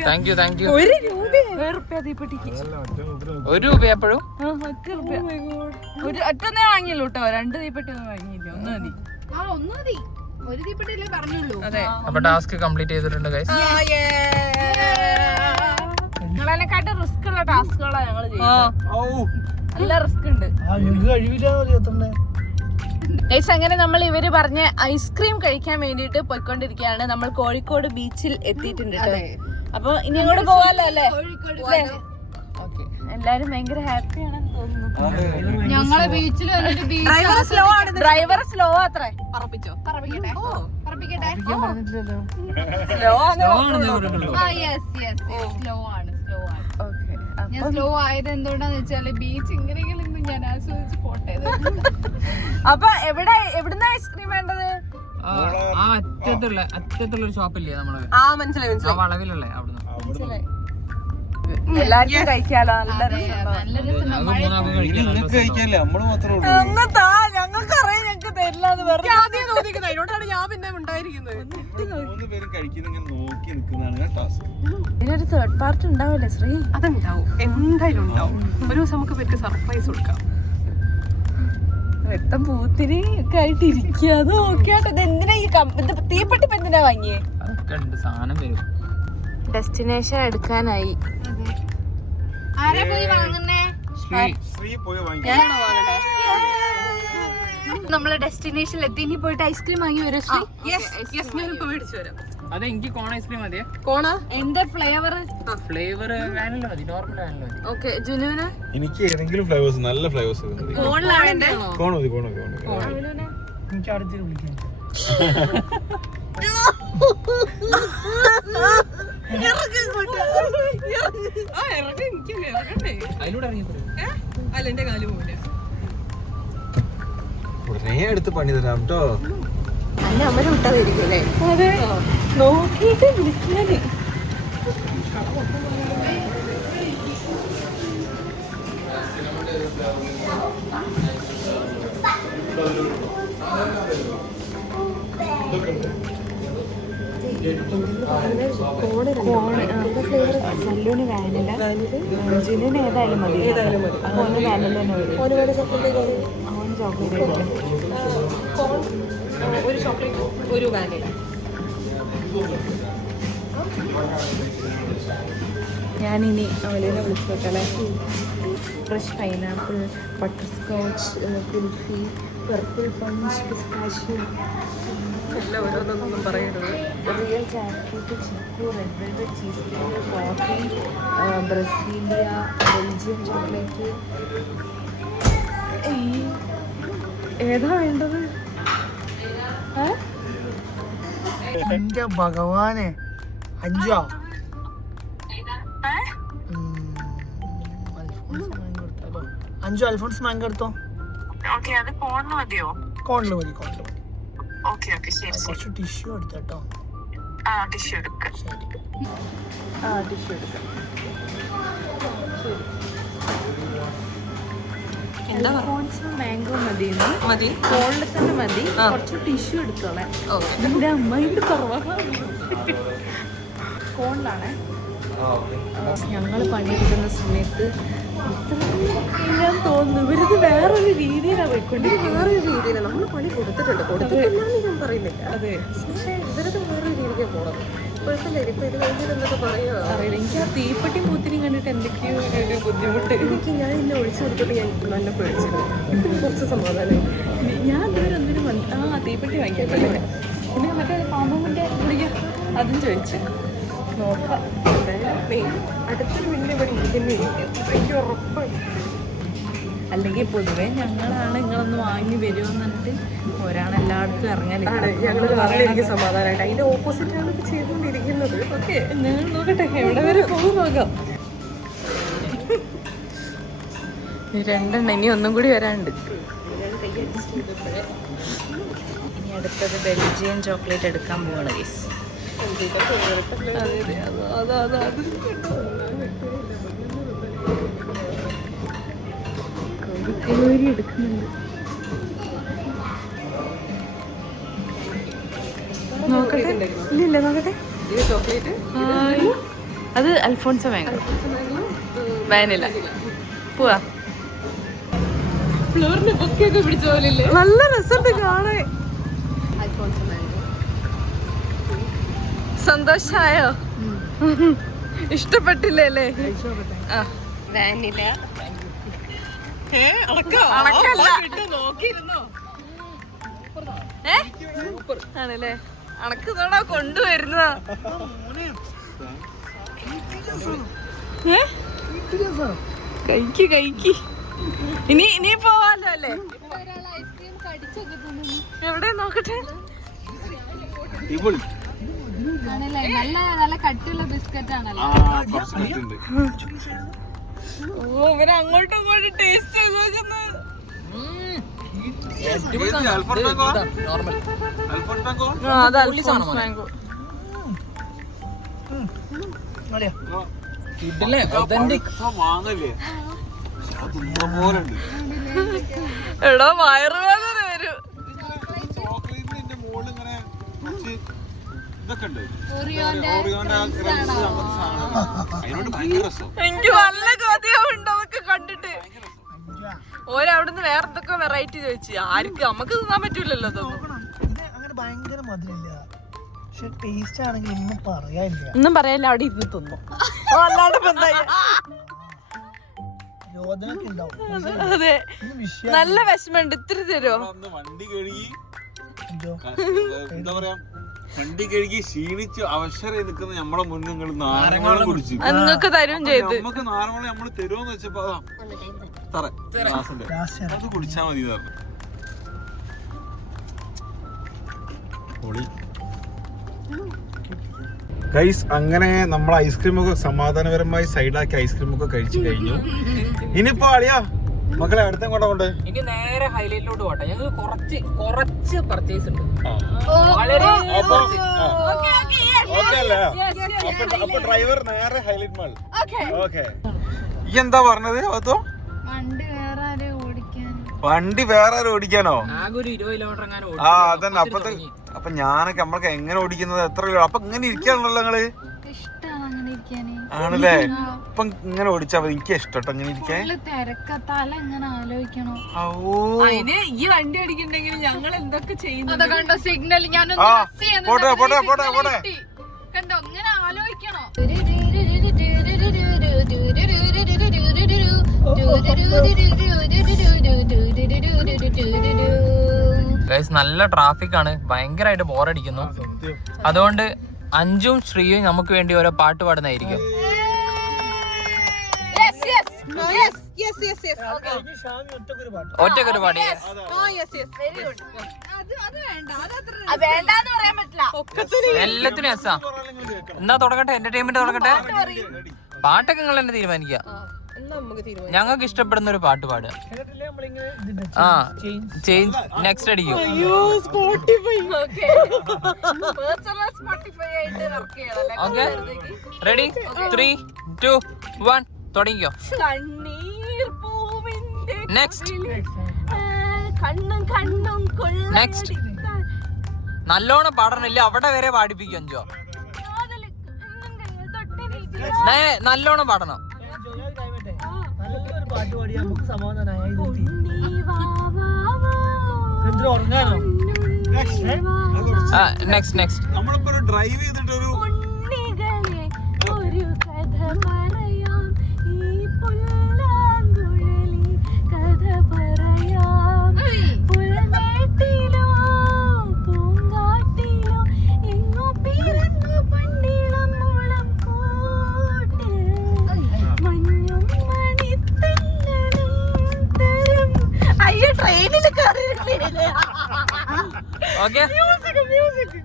Thank you thank you. ഒരു തീപ്പെട്ടിക്ക് ഒരു രൂപ എപ്പോഴും ഒരു ഒറ്റന്നേ വാങ്ങിയുള്ളൂ കേട്ടോ, 2 തീപ്പെട്ടി ഒന്നും വാങ്ങിയില്ല, 1 മതി. ഒന്ന് മതി, ഒരു തീപ്പെട്ടിയല്ലേ പറഞ്ഞുള്ളൂ. അപ്പൊ ടാസ്ക് കംപ്ലീറ്റ് ചെയ്തിട്ടുണ്ട് ഗൈസ്. നിങ്ങളെക്കാട്ട് റിസ്ക് ഉള്ള ടാസ്കുകളാണ് ഞങ്ങൾ ചെയ്യുന്നത്. നല്ല റിസ്ക് ഉണ്ട്. അങ്ങനെ നമ്മൾ ഇവര് പറഞ്ഞ ഐസ്ക്രീം കഴിക്കാൻ വേണ്ടിട്ട് പോയിക്കൊണ്ടിരിക്കുകയാണ്. നമ്മൾ കോഴിക്കോട് ബീച്ചിൽ എത്തിയിട്ടുണ്ട്. അപ്പൊ ഇനി അങ്ങോട്ട് പോവാലോ അല്ലേ? ഓക്കെ, എല്ലാരും ഭയങ്കര ഹാപ്പിയാണെന്ന് തോന്നുന്നു. ഞങ്ങളെ ബീച്ചിൽ വന്നിട്ട് ഡ്രൈവർ സ്ലോ അത്രേ. പറപ്പിച്ചോ? പറപ്പിക്കട്ടെ. സ്ലോ ആണ്. സ്ലോ ആണ്. ഞാൻ സ്ലോ ആയത് എന്തുകൊണ്ടാന്ന് വെച്ചാല് ബീച്ച് ഇങ്ങനെയെങ്കിലും ഞാൻ ആസ്വദിച്ച് പോട്ടെ. അപ്പൊ എവിടുന്ന ഐസ്ക്രീം വേണ്ടത്? ആ അറ്റത്തുള്ള ഒരു ഷോപ്പില്ലേ നമ്മള്? മനസ്സിലായി ആ വളവിലുള്ള അവിടുന്ന്. എല്ലാവർക്കും കഴിക്കാലോ, നല്ല നല്ല രസം. നിങ്ങൾക്ക് കഴിക്കാല്ലേ, നമ്മള് മാത്രമേ ഉള്ളൂ. ഞങ്ങൾക്കറിയാം, ഞങ്ങക്ക് തരില്ലാന്ന് പറഞ്ഞു. അതിനോടാണ് ഞാൻ പിന്നെ ഉണ്ടായിരിക്കുന്നത്. 3 പേരും കഴിക്കുന്ന ഇങ്ങനെ നോക്കി നിൽക്കുന്നതാണ് ടാസ്ക്. ഇതിനൊരു തേർഡ് പാർട്ട് ഉണ്ടാവില്ലേ ശ്രീ? അതുണ്ടാവും, എന്തായാലും ഉണ്ടാവും. ഒരു ദിവസം നമുക്ക് പറ്റിയ സർപ്രൈസ് കൊടുക്കാം. രക്തം പൂത്തിരി ഒക്കെ ആയിട്ട് ഇരിക്കുക. അത് നോക്കിയാട്ടോ. ഇത് എന്തിനാ ഈ തീപ്പെട്ടി ഇപ്പൊ എന്തിനാ വാങ്ങിയേ? അതൊക്കെ ഉണ്ട്, സാധനം വരും. ഡെസ്റ്റിനേഷൻ എടുക്കാനായി. ആരാ പോയി വാങ്ങുന്നേ? ശ്രീ പോയി വാങ്ങി. ഞാനാണോ വാങ്ങണ്ടേ? നമ്മള് ഡെസ്റ്റിനേഷനിൽ എത്തി. ഇനി പോയിട്ട് ഐസ്ക്രീം വാങ്ങി വരും. ഞാനിപ്പോ മേടിച്ചു വരാം. അത് എനിക്ക് കോൺ ഐസ്ക്രീം മതിയെ. കോണ എന്താ ഫ്ലേവർ? ഫ്ലേവർ വാനില മതി, നോർമൽ വാനില മതി. ഓക്കെ, ജുനുവിന് എനിക്ക് ഏതെങ്കിലും ഫ്ലേവേഴ്സ്, നല്ല ഫ്ലേവേഴ്സ് മതി. കോണിലാവേണ്ടേ? കോൺ മതി, കോൺ മതി. എനിക്ക് അടുത്ത് വിളിക്കാം. അതിലൂടെ ഇറങ്ങിപ്പോയി. അല്ല എന്റെ കാല് പോലെ ഉടനെ എടുത്ത് പണി തരാം കേട്ടോ. അല്ല അമ്മ വിട്ടാതിരിക്കല്ലേ? അതെ, നോക്കിയിട്ട് വിളിക്കാന്. സല്ലൂന് വാനില, ജിനുവിന് ഏതായാലും മതി. അവന് വാനില തന്നെ വരും. അവന് ചോക്ലേറ്റ്. ഒരു ചോക്ലേറ്റ്, ഒരു വാനില. ഞാനിനി അവലിനെ വിളിച്ചു നോക്കണേ. Fresh pineapple, butterscotch, kulfi, purple punch, pistachio, എല്ലാം ഓരോന്നൊന്നും പറയരുത്. Real jackfruit, chikoo, red velvet, cheese cake, coffee, Brasilia, Belgium chocolate. ഏതാ വേണ്ടത്? എന്റെ ഭഗവാനെ, 5 അൽഫോൺസ് മാങ്കോ എടുത്തോ. കോണില് മതി. കുറച്ച് ടിഷ്യൂ എടുത്തോ. ടിഷ്യൂ എടുക്കാം. അൽഫോൺസോ മാംഗോ മതി, മതി. കോളിൽ തന്നെ മതി. കുറച്ച് ടിഷ്യൂ എടുത്തോളെ. എന്റെ അമ്മയുടെ കോണിലാണേ. ഞങ്ങൾ പണിയെടുക്കുന്ന സമയത്ത് ഞാൻ തോന്നുന്നു ഇവരത് വേറൊരു രീതിയിലാണ് പോയിക്കൊണ്ടിരിക്കുന്നത്. വേറൊരു രീതിയിലാണ് നമ്മൾ പണി കൊടുത്തിട്ടില്ലാന്ന് ഞാൻ പറയുന്നില്ല. അതെ, പക്ഷേ ഇവരത് വേറൊരു രീതിക്ക് പോകണം. കുഴപ്പമില്ല. ഇപ്പൊ ഇത് കഴിഞ്ഞിട്ട് എന്തൊക്കെ പറയുക അറിയില്ല. എനിക്ക് ആ തീപ്പെട്ടി പൂത്തിനും കണ്ടിട്ട് എന്തൊക്കെയോ ഒരു ബുദ്ധിമുട്ട്. ഞാൻ ഇന്നെ ഒഴിച്ചു കൊടുത്തിട്ട് ഞാൻ നല്ല പേടിച്ചിരുന്നു. ഇപ്പം കുറച്ച് സമാധാനം. ഞാൻ ഇതുവരെ ഒന്നിനും തീപ്പെട്ടി വാങ്ങിക്കാൻ പറ്റില്ല. പിന്നെ മറ്റേ പാമ്പുമിൻ്റെ ഗുളിക അതും ചോദിച്ചു നോക്കാം. അടുത്തൊരു വലിയ ഇവിടെ ഇരിക്കുന്നതായിരിക്കും. എനിക്ക് ഉറപ്പാണ്. അല്ലെങ്കിൽ പൊതുവേ ഞങ്ങളാണ് നിങ്ങളൊന്ന് വാങ്ങി വരുമെന്ന് പറഞ്ഞിട്ട് ഒരാണ് എല്ലായിടത്തും ഇറങ്ങാനില്ല. ഞങ്ങൾ വളരെ എനിക്ക് സമാധാനമായിട്ട് അതിന്റെ ഓപ്പോസിറ്റാണ് ഇത് ചെയ്തുകൊണ്ടിരിക്കുന്നത്. ഓക്കെ, നിങ്ങൾ നോക്കട്ടെ എവിടെ വരെ പോകും നോക്കാം. രണ്ടെണ്ണം ഇനി ഒന്നും കൂടി വരാനുണ്ട്. ഇനി അടുത്തത് ബെൽജിയൻ ചോക്ലേറ്റ് എടുക്കാൻ പോവാണ് ഗൈസ്. എടുക്കുന്നുണ്ട്. നോക്കട്ടെ. ഇല്ല നോക്കട്ടെ. ചോക്ലേറ്റ് അത് അൽഫോൺസോ മാംഗോ, വാനില. പോവാ. ഫ്ലോറിന് ബൊക്കെയൊക്കെ പിടിച്ച പോലില്ലേ? നല്ല രസമുണ്ട് കാണാൻ. സന്തോഷായോ? ഇഷ്ടപ്പെട്ടില്ലേ അല്ലേ? വാനില ആണല്ലേ? അണക്ക് തോണോ കൊണ്ടുവരുന്നതാ? കഴിക്ക്. ഇനി പോവാലോ അല്ലേ? എവിടെ നോക്കട്ടെ. നല്ല കട്ടിയുള്ള ബിസ്ക്കറ്റ് ആണല്ലോ. ഓ, ഇവര് അങ്ങോട്ടും ഇങ്ങോട്ടും ടേസ്റ്റ് ചെയ്ത് നോക്കുന്നത്. അത് അൽഫോൺസ് മാംഗോ. എടോ വയറുവേദന വരും. എനിക്ക് നല്ല കൊതിയാവുണ്ട് അതൊക്കെ കണ്ടിട്ട്. ഓരവിടുന്ന് വേറെ എന്തൊക്കെ വെറൈറ്റി ചോദിച്ചു. ആർക്ക് നമുക്ക് തിന്നാൻ പറ്റൂലല്ലോ അതൊന്നും. ഭയങ്കര മധുരമില്ല, പക്ഷെ ടേസ്റ്റ് ആണെങ്കിൽ ഒന്നും പറയാനില്ല. ഒന്നും പറയാനില്ല, അവിടെ ഇരുന്ന് തിന്നു. അല്ലാണ്ട് രോദനൊക്കെ ഉണ്ടാവും. അതെ, നല്ല വിഷമുണ്ട്. ഇത്തിരി തരുമോ? വണ്ടി കഴുകി എന്താ പറയാ, വണ്ടി കഴുകി ക്ഷീണിച്ച് അവശരായി നിൽക്കുന്ന നമ്മളെ മുന്നിൽ നിങ്ങൾ നാരങ്ങളും കുടിച്ചു. നിങ്ങൾക്ക് തരും ചെയ്ത്. നമുക്ക് നാരങ്ങളും നമ്മള് തരുമോന്ന് വെച്ചപ്പോ അത് കുടിച്ചാ മതി. ഗൈസ്, അങ്ങനെ നമ്മൾ ഐസ്ക്രീം ഒക്കെ സമാധാനപരമായി സൈഡാക്കി ഐസ്ക്രീം ഒക്കെ കഴിച്ചു കഴിഞ്ഞു. ഇനിയിപ്പോ അളിയാ മക്കളെ അടുത്ത കൂടെ കൊണ്ട് എനിക്ക് നേരെ ഹൈലൈറ്റിലോട്ട് പോട്ടെ. ഞങ്ങൾക്ക് കുറച്ച് പർച്ചേസ് ഉണ്ട്. അപ്പൊ ഡ്രൈവർ നേരെ ഹൈലൈറ്റ് മാൾ. ഓക്കെ, ഈ എന്താ പറഞ്ഞത്? അതോ വണ്ടി വേറെ ആരും ഓടിക്കാനോ? ആകെ ഒരു 20 കിലോമീറ്റർ ആ അതന്നെ. അപ്പൊ ഞാനൊക്കെ നമ്മൾക്ക് എങ്ങനെ ഓടിക്കുന്നത്? എത്ര അപ്പൊ ഇങ്ങനെ ഇരിക്കാണല്ലോ നിങ്ങള്? ആണല്ലേ? അപ്പൊ ഇങ്ങനെ ഓടിച്ചാ മതി. എനിക്ക് ഇഷ്ടട്ടോ അങ്ങനെ ഇരിക്കാൻ. ഈ വണ്ടി അടിക്കണ്ടെങ്കിൽ ഞങ്ങൾ എന്തൊക്കെ ചെയ്യുന്നു? സിഗ്നൽ പോട്ടെ പോട്ടെ പോട്ടെ പോട്ടെ. കണ്ടോ, ഇങ്ങനെ ആലോചിക്കണോ? നല്ല ട്രാഫിക് ആണ്, ഭയങ്കരമായിട്ട് ബോറടിക്കുന്നു. അതുകൊണ്ട് അഞ്ചും ശ്രീയും നമുക്ക് വേണ്ടി ഓരോ പാട്ട് പാടുന്നതായിരിക്കും. ഒറ്റക്കൊരു പാട്ട്. എല്ലാത്തിനും രസാ. എന്നാ തുടങ്ങട്ടെ, എന്റർടൈൻമെന്റ് തുടങ്ങട്ടെ. പാട്ടൊക്കെ നിങ്ങൾ തന്നെ തീരുമാനിക്കുക. ഞങ്ങൾക്ക് ഇഷ്ടപ്പെടുന്ന ഒരു പാട്ട് പാടുക. ആ ചേഞ്ച് നെക്സ്റ്റ് അടിക്കും. Okay, ready? 3, 2, 1 തുടങ്ങിക്കോ. നെക്സ്റ്റ് കണ്ണും കണ്ണും നെക്സ്റ്റ് നല്ലോണം പാടണില്ല അവിടെ വരെ പാടിപ്പിക്കും അഞ്ചോ നല്ലോണം പാടണം നല്ലൊരു പാട്ട് പാടി നമുക്ക് സമാധാനമായി ഉറങ്ങാനോ? നെക്സ്റ്റ് നെക്സ്റ്റ് നമ്മളിപ്പോ ഒരു ഡ്രൈവ് ചെയ്തിട്ടൊരു ഒരു കഥ പറയാം ഈ പുല്ലാങ്കുഴലി കഥ പറയാം പുൽമേട്ടിലോ പൂങ്കാട്ടിലോ എങ്ങോ പിറന്നു പണ്ടിളം മുളം കൂട്ടിൽ മഞ്ഞും മണിത്തെന്നലും തരും. അയ്യോ ട്രെയിനിൽ കയറിയിട്ടില്ലേ? ഓക്കെ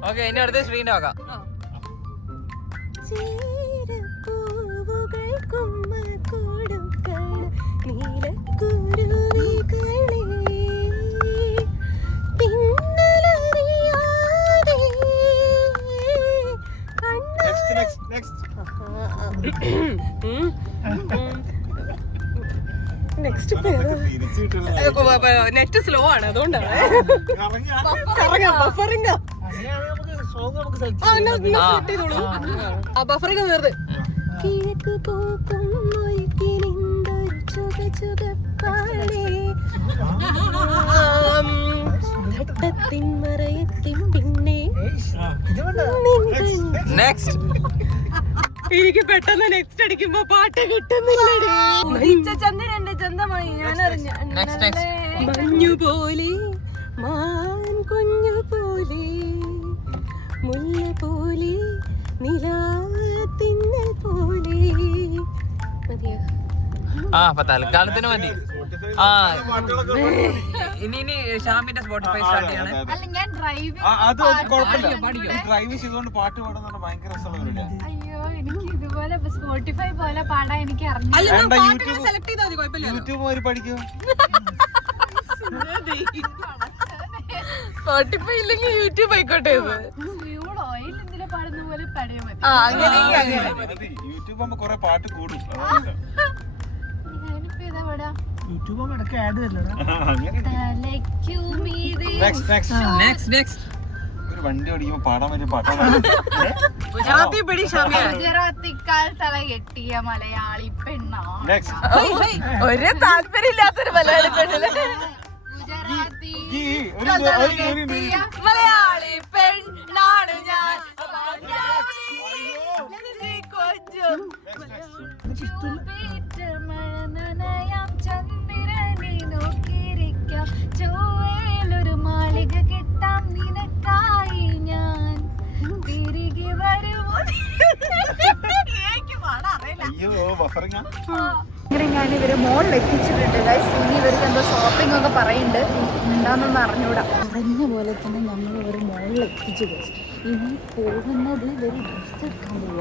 ഓക്കെ ഇനി അടുത്ത സ്ക്രീൻ ആക്കാം നെറ്റ് സ്ലോ ആണ് അതുകൊണ്ടാണ് ബഫറിംഗ് ബഫറിംഗ് തീർന്ന് കിഴക്ക് പോക്കും മൊയ്ക്കിനിന്തൊരു ചുക ചുകപ്പാളേ ഘട്ടത്തിൻ മറയത്തിൻ പിന്നെ നെക്സ്റ്റ് എനിക്ക് പെട്ടെന്ന് നെക്സ്റ്റ് അടിക്കുമ്പോ പാട്ട് കിട്ടുന്നില്ലടേ ചന്ദ്രന്റെ ചന്തമായി ഞാൻ നെക്സ്റ്റ് നെക്സ്റ്റ് മഞ്ഞു പോലെ മാൻ കുഞ്ഞു പോലെ മുല്ല പോലെ നിലാത്തിന്നൽ പോലെ മതിയോ? ആ അപ്പൊ തൽക്കാലത്തിന് മതി ആ ഇനി ഷാമിന്റെ സ്പോട്ടിഫൈ സ്റ്റാർട്ട് ചെയ്യണേ അല്ല ഞാൻ ഡ്രൈവിംഗ് അത് കുഴപ്പമില്ല. ഡ്രൈവ് ചെയ്തുകൊണ്ട് പാട്ട് പാടുന്ന ഭയങ്കര രസമുള്ള അയ്യോ എനിക്ക് ഇതുപോലെ സ്പോട്ടിഫൈ പോലെ പാടാൻ എനിക്ക് അറിഞ്ഞു സെലക്ട് ചെയ്താൽ മതി കുഴപ്പമില്ല യൂട്യൂബ് വരെ പഠിക്കും. സ്പോട്ടിഫൈ ഇല്ലെങ്കിൽ യൂട്യൂബ് ആയിക്കോട്ടെ. ഫ്യൂൾ ഓയിൽ എന്തിനാ പാടുന്ന പോലെ പാടിയാൽ മതി. യൂട്യൂബ് ആകുമ്പോ കൊറേ പാട്ട് കൂടും. ഞാനിപ്പോ ഇതാ പാടാ യൂട്യൂബ് ഇടയ്ക്ക് ആഡ് തരില്ലടാ. തലയ്ക്കുമീതെ നെക്സ്റ്റ് ഒരു വണ്ടി ഓടിക്കുമ്പോ പാടാൻ പറ്റിയ പാട്ടാണ്. ഗുജറാത്തിക്കാൽ തല കെട്ടിയ മലയാളി പെണ്ണാണ് ഒരു താല്പര്യമില്ലാത്തൊരു മലയാളി പെണ്ണല്ലേ. ഗുജറാത്തി മലയാളി പെണ്ണാണ് ഞാൻ. മഴ നനയാം ചന്ദ്രനെ നോക്കിയിരിക്കാം ചൊവ്വയിലൊരു മാളിക കെട്ടാം നിനക്കായി ഞാൻ തിരികെ വരുമോ? അയ്യോ ബഫറിങ്ങ. അങ്ങനെ ഞാൻ ഇവര് മോളിൽ എത്തിച്ചിട്ടുണ്ട് ഗൈസ്. ഇനി ഇവർക്ക് എന്തോ ഷോപ്പിംഗ് ഒക്കെ പറയുന്നുണ്ട്, എന്താണെന്നൊന്നും അറിഞ്ഞൂടാ. പറഞ്ഞ പോലെ തന്നെ ഞങ്ങൾ ഒരു മോളിൽ എത്തിച്ചു ഗൈസ്. ഇനി പോകുന്നത് ഇവർ ഡ്രസ്സ് എടുക്കാൻ പോവുക.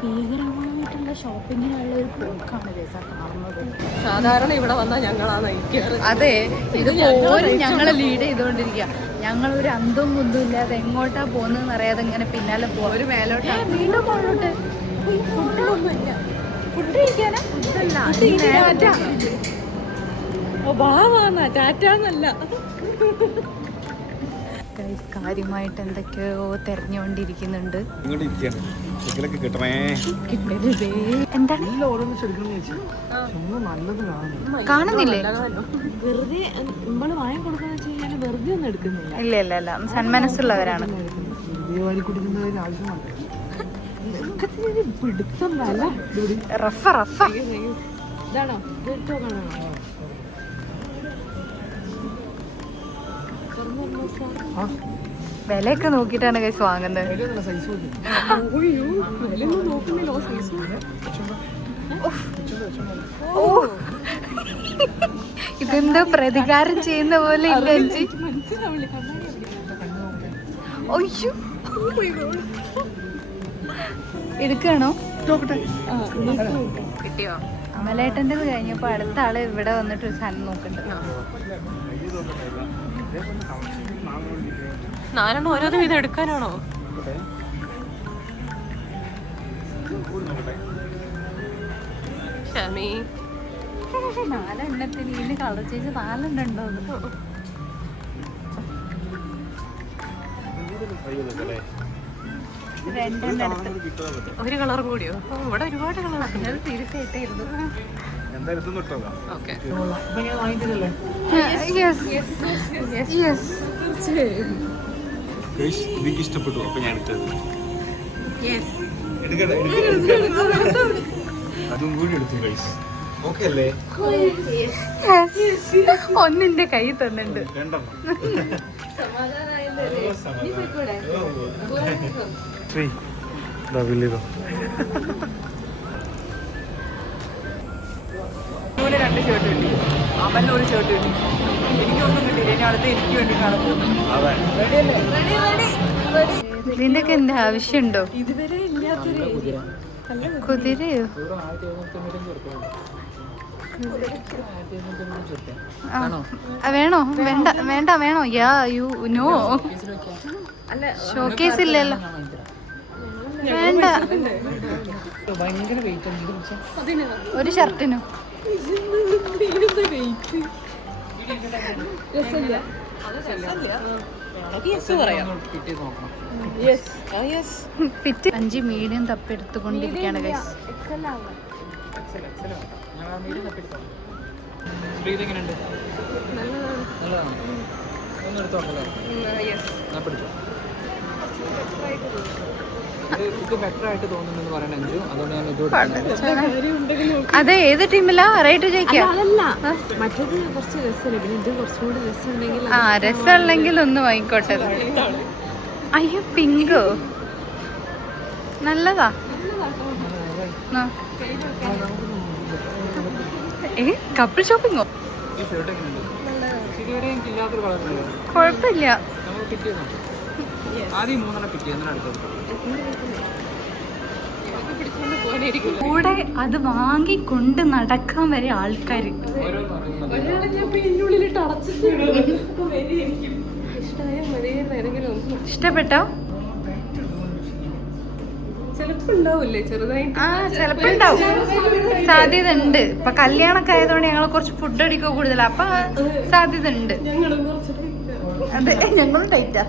ഭീകരമായിട്ടുള്ള ഷോപ്പിങ്ങിനുള്ള ഒരു പോക്കാണ് ഗൈസ് ആ കാണുന്നത്. സാധാരണ ഇവിടെ വന്നാൽ ഞങ്ങളാണ് നയിക്കാറ്. അതെ, ഇത് പോലും ഞങ്ങളെ ലീഡ് ചെയ്തുകൊണ്ടിരിക്കുക. ഞങ്ങളൊരു അന്തവും കുന്തും ഇല്ലാതെ എങ്ങോട്ടാ പോകുന്നതെന്ന് അറിയാതെ ഇങ്ങനെ പിന്നാലെ പോവാം. ഒരു മേലോട്ട് വീണ്ടും മുകളിലോട്ട് ഫുഡൊന്നുമില്ല. ഫുഡ് കഴിക്കാനാ? ഫുഡല്ല, ടാറ്റാന്നല്ല. കാര്യമായിട്ട് എന്തൊക്കെയോ തെരഞ്ഞുകൊണ്ടിരിക്കുന്നുണ്ട്. ഇങ്ങോട്ട് ഇരിക്കാണ്. ചിക്കനൊക്കെ കിട്ടണേ. എന്താണ് കാണുന്നില്ലേ? വെറുതെ നമ്മള് വാങ്ങി കൊടുക്കാന്ന് വെച്ച് കഴിഞ്ഞാൽ വെറുതെ ഒന്നും എടുക്കുന്നില്ല. ഇല്ല ഇല്ല ഇല്ല, സന്മനസ്സുള്ളവരാണ്. ആവശ്യമാണ്. പിടുത്തം വല്ല റഫ റഫ ഇതാണോ ഇത് കാണോ? വിലയൊക്കെ നോക്കിയിട്ടാണ് കൈസ് വാങ്ങുന്നത്. ഓ ഇതെന്തോ പ്രതികാരം ചെയ്യുന്ന പോലെ ഇല്ല ചേച്ചി. അയ്യോ എടുക്കണോ? കിട്ടിയോ? അമലേട്ടൻ്റെ കഴിഞ്ഞപ്പോ അടുത്ത ആള് ഇവിടെ വന്നിട്ട് ഒരു സാധനം നോക്കണ്ട. നാലെണ്ണം ഓരോ വീതം എടുക്കാനാണോ? ഷമി 4 ഇതിന് കളർ ചേഞ്ച് 4 ഉണ്ടോ? ഒരു കളറും കൂടിയോ? ഇവിടെ ഒരുപാട് കളർ. അത് സീരിയസ് ആയിട്ടായിരുന്നു. ഓക്കെ. എനിക്ക് ഇഷ്ടപ്പെട്ടു, അപ്പൊ ഞാൻ എടുത്തത്. അതും കൂടി എടുത്തു ഗൈസ്. ഓക്കെ അല്ലേ? ഒന്നിന്റെ കൈ തന്നിട്ടുണ്ട്. രണ്ട് ഷർട്ട് കിട്ടി, അവന് ഒരു ഷർട്ട് കിട്ടി, എനിക്കൊന്നും കിട്ടിയില്ല. ഇനി അടുത്ത് എനിക്ക് വേണ്ടി കാണാൻ ഇതിന്റെയൊക്കെ എന്താ ആവശ്യമുണ്ടോ? ഇതുവരെ ഇല്ലാത്തൊരു കുതിരയോ? വേണോ? വേണ്ട വേണ്ട വേണോ? യാ യു നോ. ഷോക്കേസ് ഇല്ലല്ലോ. വേണ്ട. ഭയങ്കര വെയിറ്റ്. ഒരു ഷർട്ടിനോ? ഫിറ്റ് 5 മീഡിയം തപ്പെടുത്തുകൊണ്ടിരിക്കുകയാണ് ഗൈസ്. ഇതെങ്ങനെയുണ്ട്? നല്ലതാണ്. ഒന്ന് എടുത്തോളല്ലേ? ഇത് ബെറ്റർ ആയിട്ട് തോന്നുന്നു പറയണ അഞ്ചു. അതുകൊണ്ട് ഞാൻ ഇതോടെ. അതെ, ഏത് ടീമിലാ? റേറ്റ് ചോദിക്കാം. മറ്റേത് കുറച്ച് രസമല്ലേ, പിന്നെ ഇത് കുറച്ചും കൂടി രസമുണ്ടെങ്കിൽ ആ, രസമുണ്ടെങ്കിൽ ഒന്ന് വാങ്ങിക്കോട്ടെ. അയ്യോ, പിങ്കോ നല്ലതാ. കപ്പിൾ ഷോപ്പിങ്ങോ? ഈ ഷർട്ട് എങ്ങനെയുണ്ട്? ഇതുവരെ എനിക്ക് ഇല്ലാത്തൊരു കളറുണ്ട്. കുഴപ്പമില്ല. നമ്മൾ ഫിറ്റ് ചെയ്തോ? ആദ്യം 3 ഫിറ്റ് ചെയ്യുന്ന അടുത്തത് കൂടെ അത് വാങ്ങിക്കൊണ്ട് നടക്കാൻ വരെ ആൾക്കാർ. ഇഷ്ടപ്പെട്ടോ? ചിലപ്പോ ഉണ്ടാവില്ലേ ചെറുതായിട്ട്? ആ, ചിലപ്പോ ഉണ്ടാവും, സാധ്യത ഉണ്ട്. ഇപ്പൊ കല്യാണമൊക്കെ ആയതുകൊണ്ട് ഞങ്ങൾ കുറച്ച് ഫുഡ് അടിക്കുക കൂടുതലാ, അപ്പൊ സാധ്യത ഉണ്ട്. അതെ, ഞങ്ങളും ടൈറ്റാ.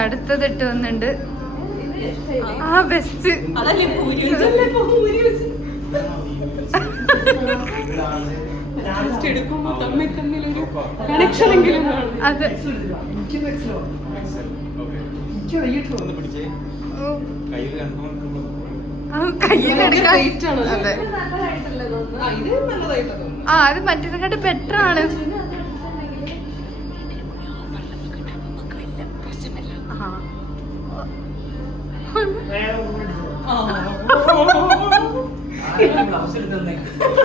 അടുത്തത് ഇട്ട് വന്നിട്ടുണ്ട്. ആ, ബെസ്റ്റ്. എടുക്കുമ്പോ തമ്മിലൊരു കണക്ഷനെങ്കിലും കാണും. അതെ, കയ്യിലെടുക്കാൻ. അതെ, ആ, അത് മറ്റേതിനെക്കാട്ട് ബെറ്റർ ആണ്.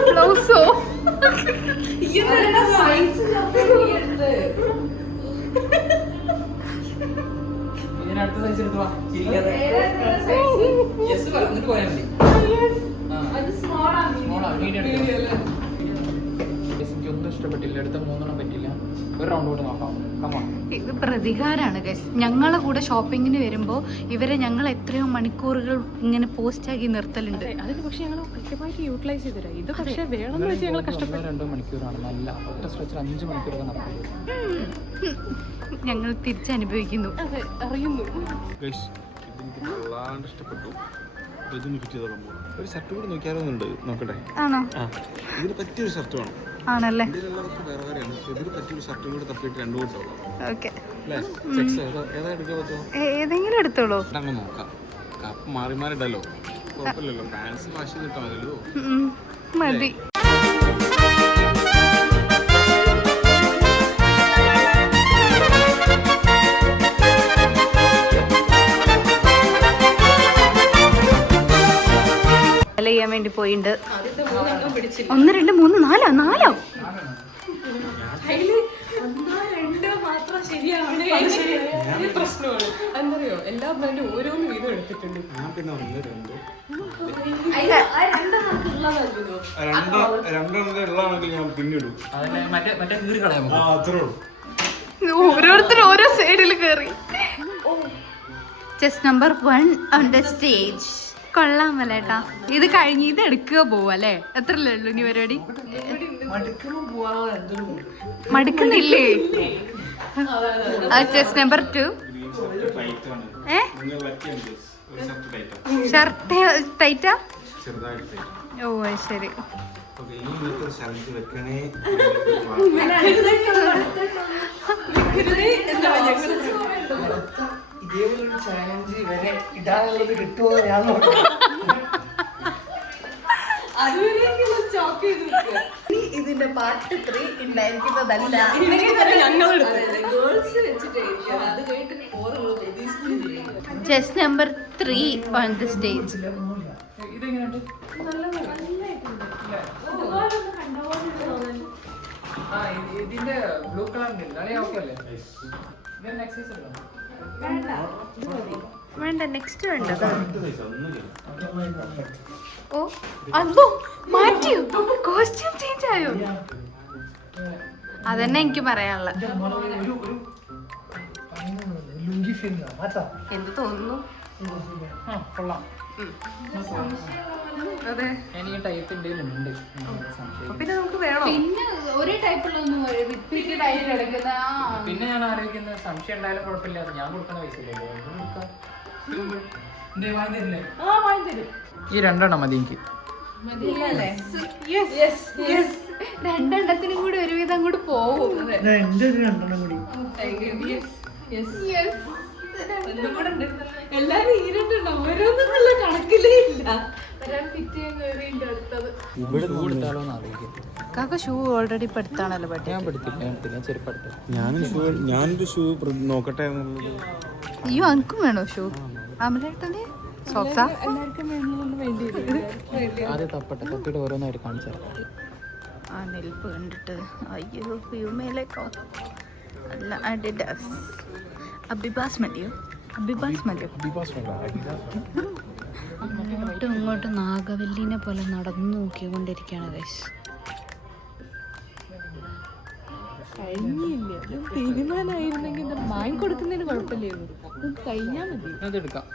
ബ്ലൗസോ? അടുത്ത സൈസ് എടുത്തു വാ. യെസ് പറഞ്ഞിട്ട് പോയാൽ മതി. എനിക്കൊന്നും ഇഷ്ടപ്പെട്ടില്ല. അടുത്ത 3 പറ്റില്ല. ഒരു റൗണ്ട് കൂടെ നോക്കാം. കമാ. ഇത് പ്രതികാരാണ് ഗൈസ്. ഞങ്ങളെ കൂടെ ഷോപ്പിങ്ങിന് വരുമ്പോൾ ഇവരെ ഞങ്ങൾ എത്രയോ മണിക്കൂറുകൾ ഇങ്ങനെ പോസ്റ്റ് ആക്കി നിർത്തലുണ്ട്. അതിന് പക്ഷെ ഞങ്ങൾ കൃത്യമായിട്ട് യൂട്ടിലൈസ് ചെയ്തരാ. ഇത് പക്ഷെ വേണമെന്ന് വെച്ചാൽ ഞങ്ങൾ കഷ്ടപ്പെട്ടു. 2 മണിക്കൂറാണ് നല്ല ഒറ്റ സ്ട്രെച്ചിൽ 5 മണിക്കൂറൊക്കെ നടക്കുന്നത്. ഞങ്ങൾ തിരിച്ചനുഭവിക്കുന്നു. അതെ, അറിയുന്നു. ഇഷ്ടപ്പെട്ടു. ഒരു ഷർട്ട് കൂടി നോക്കിയാലോന്നുണ്ട്. നോക്കട്ടെ. ആണോ? ഇതിന് പറ്റിയൊരു ഷർട്ട് വേണം. ആണല്ലേ? ഇതിന് പറ്റിയൊരു ഷർട്ടും കൂടി തപ്പിയിട്ട് 2 കൂട്ടോ. ഓക്കെ, ഏതാ എടുക്കാൻ പറ്റുമോ? ഏതെങ്കിലും എടുത്തോളൂ. അങ്ങ് നോക്കാം. കപ്പ് മാറി മാറി ഇടല്ലോ, കുഴപ്പമില്ലല്ലോ. പാൻസ് വാഷ് ചെയ്തിട്ടാ മതിയല്ലോ. മതി. ചെയ്യാൻ വേണ്ടി പോയിണ്ട്. 1 2 3 4 4 പ്രശ്നമാണ്. എന്തറിയോ, എല്ലാ ബ്രാൻഡും ഓരോന്ന് വീതം എടുത്തിട്ടുണ്ട്. ഞാൻ പിന്നെ 1 2 ഉള്ളതാണെങ്കിൽ ഞാൻ പിന്നിടും. മറ്റേ കീറി കളയാമോ? അത്രേ ഉള്ളൂ. ഓരോരുത്തർ ഓരോ സൈഡിൽ കയറി. Chess number 1 on the stage. കൊള്ളാമല്ലേട്ടാ. ഇത് കഴിഞ്ഞ് ഇത് എടുക്കുക പോവല്ലേ? എത്രല്ലേ ഉള്ളൂ ഇനി പരിപാടി? മടുക്കുന്നില്ലേ? Chess number 2. ഷർട്ട് ടൈറ്റാ? ഓ ശരി. ഇതേപോലൊരു ചാലഞ്ച് വരെ ഇടാനുള്ളത് കിട്ടുമോ ഞാൻ നോക്കാം. ഇതിന്റെ പാർട്ട് 3 ഉണ്ടായിരിക്കുന്നതല്ല. Chess number 3 on the stage. ഇതിന്റെ ബ്ലൂ കളർ ഓക്കെ അല്ലേ? വേണ്ട, നെക്സ്റ്റ് വേണ്ടത്. ഓ അതോ മാറ്റിയോ? കോസ്റ്റ്യൂം ചേഞ്ച് ആയോ? അതന്നെ എനിക്ക് പറയാനുള്ള. എന്ത് തോന്നുന്നു? അതെ, എനിക്ക് ടൈപ്പിന്റെ ഉണ്ട്. പിന്നെ നമുക്ക് വേണം. പിന്നെ ഒരു ടൈപ്പിലൊന്നും റിപ്പീറ്റഡ് ആയിട്ട് കിടക്കുന്ന. പിന്നെ ഞാൻ ആലോചിക്കുന്നത് സംശയം ഉണ്ടായാലും കുഴപ്പമില്ല, ഞാൻ കൊടുക്കുന്ന പൈസ ഈ 2 എണ്ണം മതി എനിക്ക്. രണ്ടെണ്ണത്തിനും കൂടി ഒരുവിധം അങ്ങോട്ട് പോകും. എന്റെ ഒരു 2 എണ്ണം കൂടി. എല്ലാരും ഈ 2 എണ്ണം ഓരോന്നും നല്ല കണക്കിലേ ഇല്ല. കാക്ക ഷൂ ഓൾറെഡി ഇപ്പൊ എടുത്താണല്ലോ പറ്റി. ഞാൻ പഠിത്തില്ല ചെരുപ്പെടുത്തു. ഞാനൊരു ഷൂ നോക്കട്ടെ. അയ്യോ അനക്കും വേണോ ഷൂ? അമലേട്ടന് സോക്സാ? ആദ്യം തപ്പിട്ട് ഓരോന്നായിട്ട് കാണിച്ചു തരാം. ആ നെൽപ്പ് കണ്ടിട്ട് അയ്യോ പ്യൂമയിലേക്കോ അല്ല അഡിഡാസ്. അബിബാസ് മതിയോ? അബിബാസ് മതിയോ? അങ്ങോട്ടും ഇങ്ങോട്ടും നാഗവല്ലിനെ പോലെ നടന്നു നോക്കിക്കൊണ്ടിരിക്കുകയാണ് ഗൈസ്. കഴിഞ്ഞില്ല, തീരുമാനമായിരുന്നെങ്കിൽ വാങ്ങിക്കൊടുക്കുന്നതിന് കുഴപ്പമില്ലായിരുന്നു. കഴിഞ്ഞാൽ മതി. അതെടുക്കാം.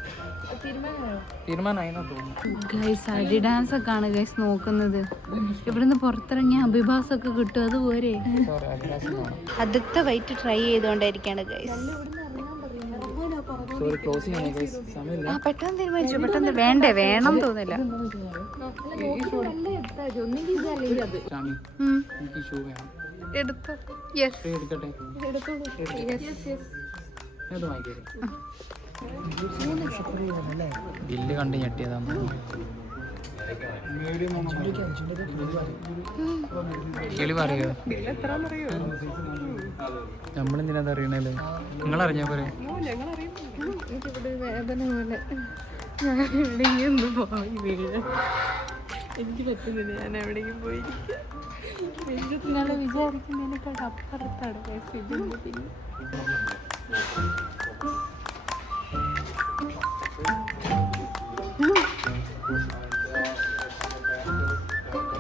തീരുമാനമായിന്നാ തോന്നുന്നു. ഗൈസ് അഡിഡാസ് ഒക്കെ ആണ് ഗൈസ് നോക്കുന്നത്. ഇവിടുന്ന് പുറത്തിറങ്ങിയ അബിബാസ് ഒക്കെ കിട്ടും, അതുപോലെ. അടുത്ത വൈറ്റ് ട്രൈ ചെയ്തോണ്ടിരിക്കാണ് ഗൈസ്. സോറി, ക്ലോസ് ചെയ്യണേ ഗൈസ്, സമയമില്ല. ആ പെട്ടെന്ന് തീരുമാനിച്ചു, പെട്ടെന്ന്. വേണ്ടേ, വേണം തോന്നില്ല. ഷാമി, എനിക്ക് ഷൂ വേണം. എടുത്തോ. യെസ് എടുക്കട്ടെ? അത് വാങ്ങിക്കരുത്. ബില്ല് കണ്ട് ഞെട്ടിയതാണ്. കിളി പറയോ? നമ്മളെന്തിനാ അറിയണല്ലേ? നിങ്ങൾ അറിഞ്ഞ പോലെ. വേദന പോലെ ഞാൻ എവിടെയെങ്കിലും ഒന്ന് പോയി വീഴാൻ എനിക്ക് പറ്റുന്നില്ല. ഞാൻ എവിടെയെങ്കിലും പോയിരിക്കാം. നിങ്ങൾ വിചാരിക്കുന്നതിനേക്കാൾ അപ്പുറത്താണ് ഇതിന്റെ. പിന്നെ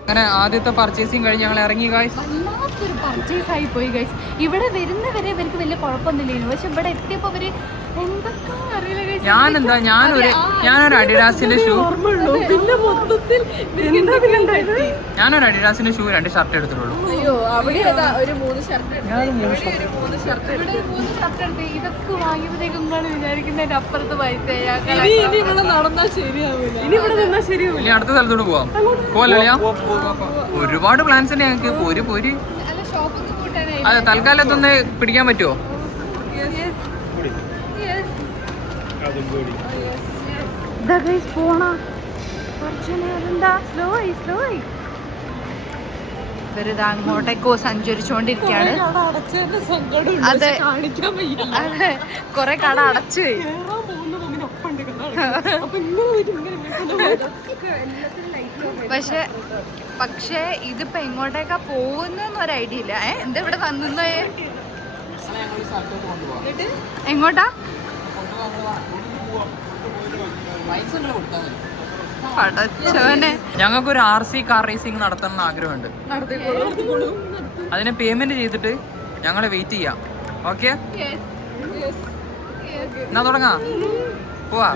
അങ്ങനെ ആദ്യത്തെ പർച്ചേസിങ് കഴിഞ്ഞ് ഞങ്ങൾ ഇറങ്ങി ഗൈസ്. വല്ലാത്തൊരു പർച്ചേസ് ആയി പോയി ഗൈസ്. ഇവിടെ വരുന്നവരെ ഇവർക്ക് വലിയ കുഴപ്പമൊന്നുമില്ലായിരുന്നു, പക്ഷെ ഇവിടെ എത്തിയപ്പോ അവര് എന്തൊക്കെ അറിയില്ല ഗൈസ്. ഞാനൊരു അഡിഡാസിന്റെ ഷൂ, പിന്നെ മൊത്തത്തിൽ ഞാനൊരു അഡിഡാസിന്റെ ഷൂ 2 ഷർട്ട് എടുത്തിട്ടുള്ളൂ. അയ്യോ അവിടെ ഒരു 3 ഷർട്ട് ഇവിടെ 3 ഷർട്ട് എടുത്ത് ഇതൊക്കെ വാങ്ങിയപ്പോഴത്തേക്കും നിങ്ങൾ വിചാരിക്കുന്നതിന്റെ അപ്പുറത്ത് പൈസ. ഇനി ഇവിടെ നടന്നാൽ ശരിയാവില്ല. ഇനി ഇവിടെ നിന്നാൽ ശരിയാവില്ല. ഇനി അടുത്ത സ്ഥലത്തോട്ട് പോവാം. പോവല്ലേ? ഒരുപാട് പ്ലാൻസ് ഉണ്ട് ഞങ്ങൾക്ക്. പോര്. അല്ല ഷോപ്പൊക്കെ കൂട്ടാനായി. അതെ, തൽക്കാലത്തൊന്ന് പിടിക്കാൻ പറ്റുമോ? ഇവരിത് അങ്ങോട്ടേക്കോ സഞ്ചരിച്ചുകൊണ്ടിരിക്കുകയാണ്. അതെ, അതെ, കൊറേ കട അടച്ചു. പക്ഷേ ഇതിപ്പോ എങ്ങോട്ടേക്കാ പോകുന്നൊന്നും ഒരു ഐഡിയ ഇല്ല. എന്താ ഇവിടെ തന്നേ? എങ്ങോട്ടാ? ഞങ്ങൾക്കൊരു RC കാർ റേസിംഗ് നടത്തണം എന്ന് ആഗ്രഹമുണ്ട്. അതിന് പേയ്മെന്റ് ചെയ്തിട്ട് ഞങ്ങളെ വെയിറ്റ് ചെയ്യാം. ഓക്കെ, എന്നാ തുടങ്ങാം. പോവാ.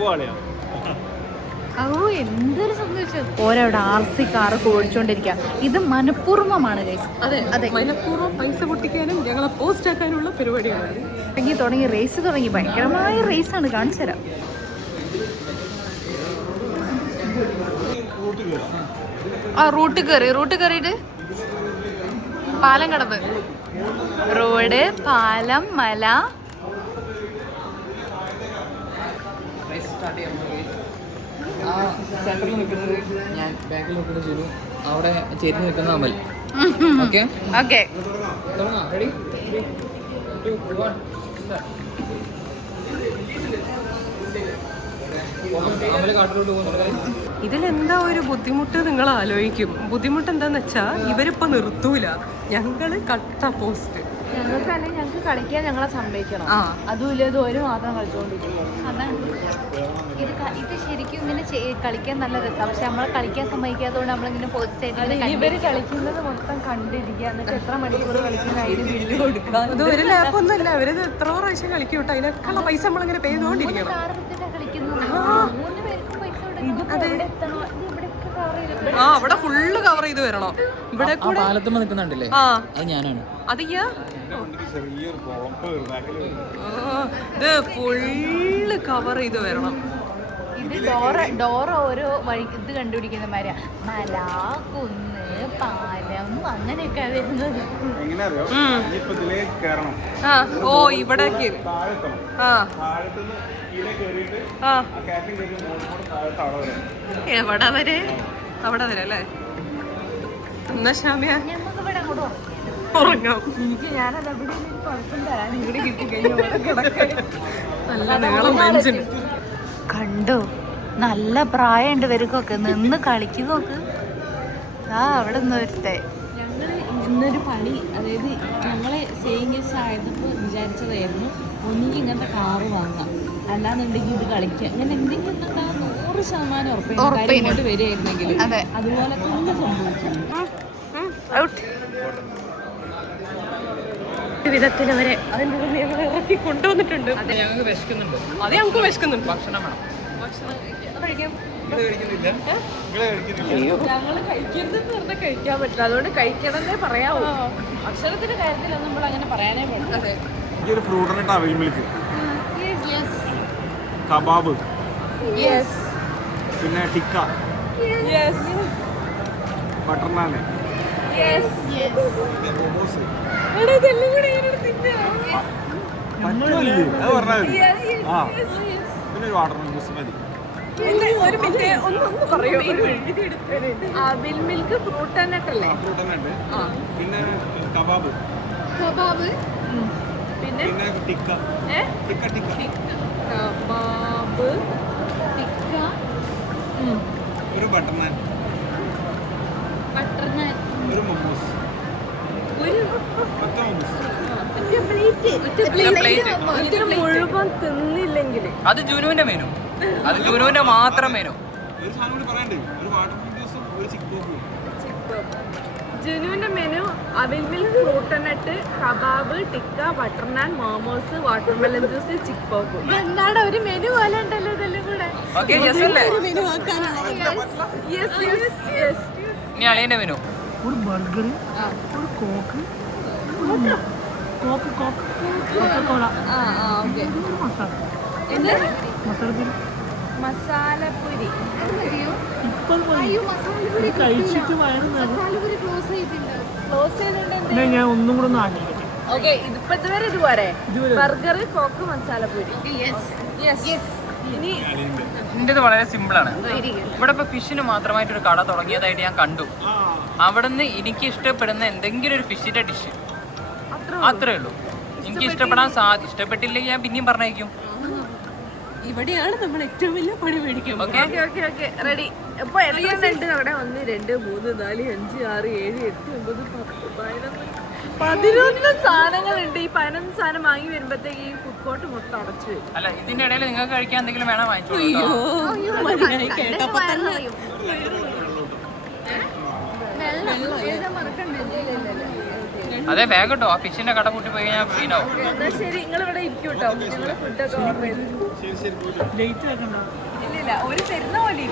ഓ എന്തൊരു സന്തോഷം. ഓരവിടെ RC കാറൊക്കെ ഓടിച്ചോണ്ടിരിക്കുക. ഇത് മനഃപൂർവ്വമാണ് ഗൈസ്. അതെ, മനഃപൂർവ്വം പൈസ പൊട്ടിക്കാനും ഞങ്ങളെ പോസ്റ്റ് ആക്കാനുള്ള പരിപാടിയാണ്. തുടങ്ങി റേസ് തുടങ്ങി. ഭയങ്കരമായ റേസാണ്. കാണിച്ചു തരാം. റൂട്ട് കയറിയിട്ട് പാലം കടന്ന് റോഡ്, പാലം, മല. സെന്ററിൽ നിൽക്കുന്നത് ഞാൻ, ബാക്കിൽ നിൽക്കുന്ന ജുനു, അവിടെ ചെരിഞ്ഞ് നിൽക്കുന്ന അമൽ. ഓക്കെ ഓക്കെ തുടങ്ങാം. റെഡി 3, 2, 1. അമൽ കാട്ടിലോട്ട് പോകുന്നുണ്ട്. ഇതിലെന്താ ഒരു ബുദ്ധിമുട്ട് നിങ്ങൾ ആലോചിക്കും. ബുദ്ധിമുട്ട് എന്താന്ന് വെച്ചാ ഇവരിപ്പോ നിർത്തൂല. ഞങ്ങള് കട്ട പോസ്റ്റ്. ഞങ്ങൾക്ക് കളിക്കാൻ ഞങ്ങളെ സമ്മതിക്കണം. അതുമില്ല, ഇത് ഒരു മാത്രം കളിച്ചുകൊണ്ടിരിക്കുന്നു. അതാണ് ഇത് ശരിക്കും ഇങ്ങനെ കളിക്കാൻ നല്ല രസമാണ്. പക്ഷെ നമ്മളെ കളിക്കാൻ സമ്മതിക്കാത്തതുകൊണ്ട് നമ്മളിങ്ങനെ പോസ്റ്റ് ഇവര് കളിക്കുന്നത് മൊത്തം കണ്ടിരിക്കുക. എന്നിട്ട് എത്ര മണിക്കൂർ കളിക്കുന്ന അതിന് ബില്ല് കൊടുക്കുക. അത് ഒരു ലാപ്പൊന്നും അല്ല, അവരത് എത്ര പ്രാവശ്യം കളിക്കും കേട്ടോ. അതിനൊക്കെയുള്ള പൈസ നമ്മളിങ്ങനെ പെയ്തുകൊണ്ടിരിക്കണം. അവിടെ ഫുള്ള് കവർ ചെയ്ത് വരണോ? ഇവിടെ കൂടെ പാലത്തുമ്പോ നിൽക്കുന്നുണ്ടല്ലേ, അത് ഞാനാണ്. അതെയ്യാ, ഇത് ഫുള്ള് കവർ ചെയ്ത് വരണം. ഇത് ഡോറ ഓരോ വഴി ഇത് കണ്ടുപിടിക്കുന്ന മാതിരിയാ. മല, കുന്ന്, പാലം അങ്ങനെയൊക്കെ വരുന്നത്. ഓ ഇവിടേക്ക് എവിടെ വരെ? അവിടെ വരെ അല്ലേ? എന്നാ ഷാമിയ ഞമ്മക്ക് ഇവിടെ അങ്ങോട്ട് ഉറങ്ങാം. എനിക്ക് ഞാനത് എവിടെ കുഴപ്പം തരാൻ ഇവിടെ കിട്ടിക്കഴിഞ്ഞാൽ നല്ല നീളം നെഞ്ചുണ്ട്. കണ്ടോ, നല്ല പ്രായമുണ്ട് ഇവർക്കൊക്കെ. നിന്ന് കളിക്കും നോക്ക്. അവിടെ നിന്ന് ഒരുത്തെ. ഞങ്ങൾ ഇന്നൊരു പണി, അതായത് ഞങ്ങളെ സെയിം ഗസ്റ്റ് ആയപ്പോൾ വിചാരിച്ചതായിരുന്നു ഒന്നുകിൽ ഇങ്ങനത്തെ കാറ് വാങ്ങാം, അല്ലാന്നുണ്ടെങ്കിൽ ഇത് കളിക്കാം. ഇങ്ങനെ എന്തെങ്കിലും 100% ഉറപ്പായിട്ട് വരികയായിരുന്നെങ്കിൽ അതുപോലെ തന്നെ സംഭവിച്ചു. വിധത്തിൽ അവരെ അതിൻ്റെ ഉള്ളിൽ ഞങ്ങൾ ഇറക്കി കൊണ്ടുവന്നിട്ടുണ്ട്. ഞങ്ങൾക്ക് വിശക്കുന്നുണ്ട്. അത് ഞങ്ങൾക്ക് വിശക്കുന്നുണ്ട്. ഭക്ഷണം വേണം. കഴിക്കാം. ഞങ്ങൾ കഴിക്കരുതെന്ന് പറഞ്ഞാൽ കഴിക്കാൻ പറ്റില്ല. അതുകൊണ്ട് കഴിക്കണമെന്നേ പറയാവൂ. ഭക്ഷണത്തിന്റെ കാര്യത്തിലൊന്നും നമ്മൾ അങ്ങനെ പറയാനേ പാടില്ല. അതെ, ഒരു ഫ്രൂട്ട് അവിൽ മിൽക്ക്, കബാബ്, പിന്നെ ടിക്ക, ബട്ടർ നാന്, മോമോസ്. പിന്നെ ഒരു വാട്ടർ ജ്യൂസ് മതി. ഒരു മിനിറ്റ് ഒന്ന് പറയൂ. അവിൽ മിൽക്ക് ഫ്രൂട്ട് അല്ലേ? ഫ്രൂട്ട് ഉണ്ട്. പിന്നെ കബാബ്, പിന്നെ ടിക്ക, കബാബ്, ടിക്ക, ഒരു ബട്ടർ നാൻ, ഒരു മൊമോസ്, ഇത് മുഴുവൻ തിന്നില്ലെങ്കിൽ അത് ജുനുവിന്റെ മെനു, അത് ജുനുവിന്റെ മാത്രം മെനു. ഒരു സാധനം കൂടി പറയണ്ടേ, ഒരു വാട്ടർ ജ്യൂസും ഒരു ചിക്ക് പോക്കും. ജുനുവിന്റെ മെനു അവിൽ മിൽക്ക്, ഫ്രൂട്ട് നട്ട്, കബാബ്, ടിക്ക, ബട്ടർ നാൻ, മോമോസ്, വാട്ടർമെലൺ ജ്യൂസ്, ചിക്ക് പോക്ക്. ഇതെന്താണ് ഒരു മെനു പോലെ ഉണ്ടല്ലോ ഇതെല്ലാം കൂടെ. ഓക്കെ, യെസ് അല്ലേ? ഇനി അളിയന്റെ മെനു. ഒരു ബർഗർ, ഒരു കോക്ക്, കോക്കോള, മസാലപ്പുരി. കഴിച്ചിട്ട് വയറ് ക്ലോസ് ചെയ്തിട്ടുണ്ട്. ഞാൻ ഒന്നും കൂടെ ഒന്ന് ആഗ്രഹിക്കട്ടെ. ഓക്കെ, ഇതിപ്പോ ഇതുവരെ ഇതുപോലെ ബർഗർ, കോക്ക്, മസാലപ്പുരി. ഇനി ഇന്റേത് വളരെ സിമ്പിൾ ആണ്. ഇവിടെ ഇപ്പൊ ഫിഷിന് മാത്രമായിട്ട് ഒരു കട തുടങ്ങിയതായിട്ട് ഞാൻ കണ്ടു. അവിടുന്ന് എനിക്ക് ഇഷ്ടപ്പെടുന്ന എന്തെങ്കിലും ഒരു ഫിഷിന്റെ ഡിഷ്, അത്രേ ഉള്ളൂ. എനിക്ക് ഇഷ്ടപ്പെടാൻ ഇഷ്ടപ്പെട്ടില്ലെങ്കിൽ ഞാൻ പിന്നെയും പറഞ്ഞേക്കും. ഇവിടെയാണ് നമ്മൾ ഏറ്റവും വലിയ പണി മേടിക്കാൻ. Okay okay ready. ഇപ്പൊ എത്ര ഉണ്ട് അവിടെ? 1, 2, 3, 4, 5, 6, 7, 8, 9, 10, 11 സാധനങ്ങളുണ്ട്. ഈ 11 സാധനം വാങ്ങി വരുമ്പോഴത്തേക്ക് ഈ ഫുഡ് കോർട്ട് മൊത്തം അടച്ചു വരും. അല്ല, ഇതിന്റെ ഇടയിൽ നിങ്ങൾക്ക് കഴിക്കാൻ എന്തെങ്കിലും വേണം വാങ്ങിച്ചോളൂ. കേട്ടപ്പോ തന്നെ അതെ, ബാഗ് കേട്ടോ. ആ ഫിഷിന്റെ കട കൂട്ടി പോയി കഴിഞ്ഞാൽ ഫ്രീനാവും. എന്നാ ശരി, നിങ്ങൾ ഇവിടെ ഇരിക്കും കേട്ടോ. ഞങ്ങൾ ഫുഡൊക്കെ ഓർഡർ ചെയ്തു. ലേറ്റ് ആക്കണ്ട. ഇല്ല ഇല്ല ഒരു തരുന്ന പോലെ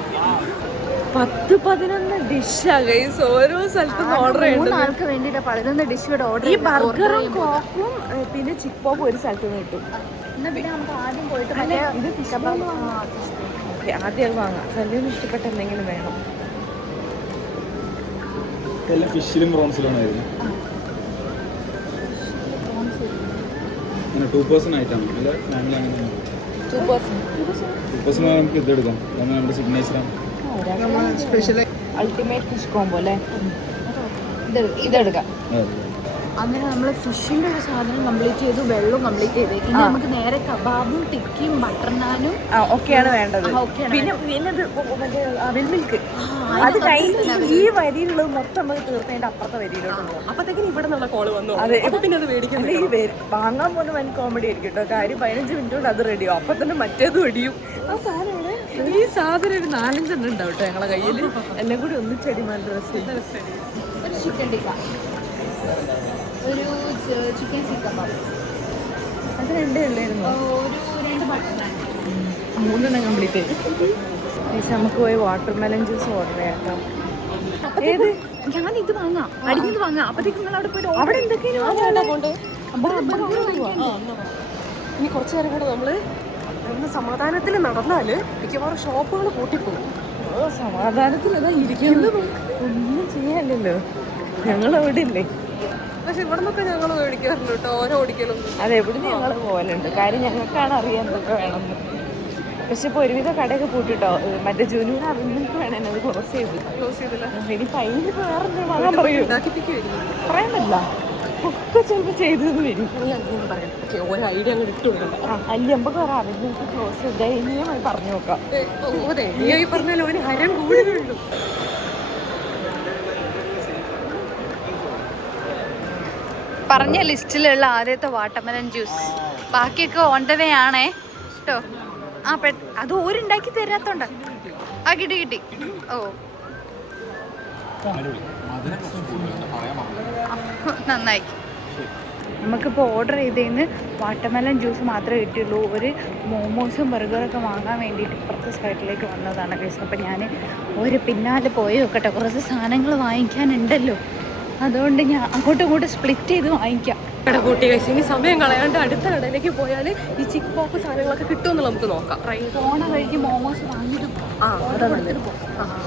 10-11 ഡിഷാ ഗൈസ് ഓരോ സ്ഥലത്തും ഓർഡർ ചെയ്യുന്നത്. ആൾക്ക് വേണ്ടിട്ട് 11 ഡിഷ് ഇവിടെ ഓർഡർ ഈ ബർഗറും കോക്കും പിന്നെ ചിക്ക് പോപ്പ് ഒരു സ്ഥലത്ത് നിന്ന് കിട്ടും. എന്നാ പിന്നെ നമുക്ക് ആദ്യം പോയിട്ട് ഇത് ഫിഷ് ആദ്യം അത് വാങ്ങാം. സെല്ലിന് ഇഷ്ടപ്പെട്ട എന്തെങ്കിലും വേണം. എല്ലാം ഫിഷിലും പ്രോൺസിലും ആയിരുന്നു. 2 പേഴ്സൺ ആയിട്ടാണ് അല്ല ഫാമിലി അങ്ങനെ 2 പേഴ്സൺ 2 പേഴ്സൺ നമുക്ക് ഇത് എടുക്കാം. കാരണം നമ്മുടെ സിഗ്നേച്ചറാണ്. സ്പെഷ്യൽ അൾട്ടിമേറ്റ് ഫിഷ് കോംബോ അല്ലേ? ഇതെടുക്കാം. അങ്ങനെ നമ്മൾ ഫിഷിന്റെ ഒരു സാധനം കംപ്ലീറ്റ് ചെയ്തു, വെള്ളം കംപ്ലീറ്റ് ചെയ്തു. ഇനി നമുക്ക് നേരെ കബാബും ടിക്കിയും ബട്ടർ നാനും ഒക്കെയാണ് വേണ്ടത്. പിന്നെ അവിൽ മിൽക്ക് അത് കഴിഞ്ഞ് ഈ വരിയിലുള്ളത് മൊത്തം നമുക്ക് തീർത്തതിന്റെ അപ്പുറത്തെ വരിയിലോട്ട് പോകും. അപ്പത്തേക്കും ഇവിടെ നിന്നുള്ള കോള് വന്നു. അതെ പിന്നെ അത് മേടിക്കും. ഈ വാങ്ങാൻ പോകുന്ന വൻ കോമഡി ആയിരിക്കും കേട്ടോ. കാര്യം 15 മിനിറ്റ് കൊണ്ട് അത് റെഡിയാവും. അപ്പൊ തന്നെ മറ്റേത് റെഡിയും. ആ സാധനം ഈ സാധനം ഒരു 4-5 എണ്ണം ഉണ്ടാവും കേട്ടോ ഞങ്ങളെ കയ്യിൽ. എല്ലാം കൂടി ഒന്നിച്ചടി നല്ല രസം. ഒരു ചിക്കൻ ടിക്ക, ഒരു ചിക്കൻ കബാബ്, അത് 2 ഉള്ളായിരുന്നു. ഒരു 2 ബട്ടർ നാൻ. 3 എണ്ണം കംപ്ലീറ്റ് ചെയ്തു. നമുക്ക് പോയി വാട്ടർ മെലൺ ജ്യൂസ് ഓർഡർ ചെയ്യാം. ഏത് ഞാൻ ഇത് വാങ്ങാം, അടിഞ്ഞത് വാങ്ങാം. അപ്പത്തേക്ക് നിങ്ങൾ അവിടെ പോയിട്ട് അവിടെ എന്തൊക്കെയാണ് ഇനി കുറച്ചു നേരം കൂടെ നമ്മള് ഒന്ന് സമാധാനത്തിൽ നടന്നാല് മിക്കവാറും ഷോപ്പുകൾ പൂട്ടിപ്പോകും. സമാധാനത്തിൽ അതാ ഇരിക്കുന്നത്. ഒന്നും ചെയ്യാനില്ലല്ലോ. ഞങ്ങൾ അവിടെ ഇല്ലേ? പക്ഷെ ഇവിടെ നിന്നൊക്കെ ഞങ്ങൾ മേടിക്കാറുണ്ട് കേട്ടോ, ഓരോ ഓടിക്കലും. അതെവിടുന്ന് ഞങ്ങൾ പോകലുണ്ട്. കാര്യം ഞങ്ങൾക്കാണ് അറിയാൻ എന്തൊക്കെ വേണമെന്ന്. പക്ഷെ ഇപ്പോൾ ഒരുവിധ കടയൊക്കെ പൂട്ടിട്ടോ. മറ്റേ ജൂനിയർ അവർക്ക് വേണേനെ അത് ക്ലോസ് ചെയ്തില്ല. ഇനി പൈന് വേറെ എന്തെങ്കിലും വാങ്ങാൻ പറയൂ. പറയാൻ പറ്റില്ല. ഒക്കെ ചിലപ്പോൾ ചെയ്തെന്ന് വരും. ഓരോ ഐഡിയ അങ്ങോട്ട് ഇട്ട് കൊടുക്കണ്ട. അല്ല നമുക്ക് പറയാം അവർക്ക് ക്ലോസ് ചെയ്ത് ദയനീയമായി പറഞ്ഞു നോക്കാം. അതെ ഈ പറഞ്ഞാൽ ഒരു ഹരം കൂടുതലുള്ളൂ. പറഞ്ഞ ലിസ്റ്റിലുള്ള ആദ്യത്തെ വാട്ടർമെലൺ ജ്യൂസ്. ബാക്കിയൊക്കെ ഓൺ ദ വേ ആണേ കേട്ടോ. അത് ഓരുണ്ടാക്കി തരാത്തോണ്ട. കിട്ടി. ഓ നന്നായി. നമുക്കിപ്പോൾ ഓർഡർ ചെയ്തതിന് വാട്ടർമെലൺ ജ്യൂസ് മാത്രമേ കിട്ടിയുള്ളൂ. ഒരു മോമോസും ബർഗറൊക്കെ വാങ്ങാൻ വേണ്ടിയിട്ട് ഇപ്പുറത്തെ സൈഡിലേക്ക് വന്നതാണ് കേസ്. അപ്പം ഞാൻ ഒരു പിന്നാലെ പോയി നോക്കട്ടെ, കുറച്ച് സാധനങ്ങൾ വാങ്ങിക്കാനുണ്ടല്ലോ. അതുകൊണ്ട് ഞാൻ അങ്ങോട്ടും ഇങ്ങോട്ടും സ്പ്ലിറ്റ് ചെയ്ത് വാങ്ങിക്കാം. കട കൂട്ടി കഴിച്ച് ഇനി സമയം കളയാണ്ട് അടുത്ത കടയിലേക്ക് പോയാൽ ഈ ചിക്ക് പോപ്പ് സാധനങ്ങളൊക്കെ കിട്ടുമെന്ന് നമുക്ക് നോക്കാം. പോണ വഴിക്ക് മോമോസ് വാങ്ങിയിട്ട്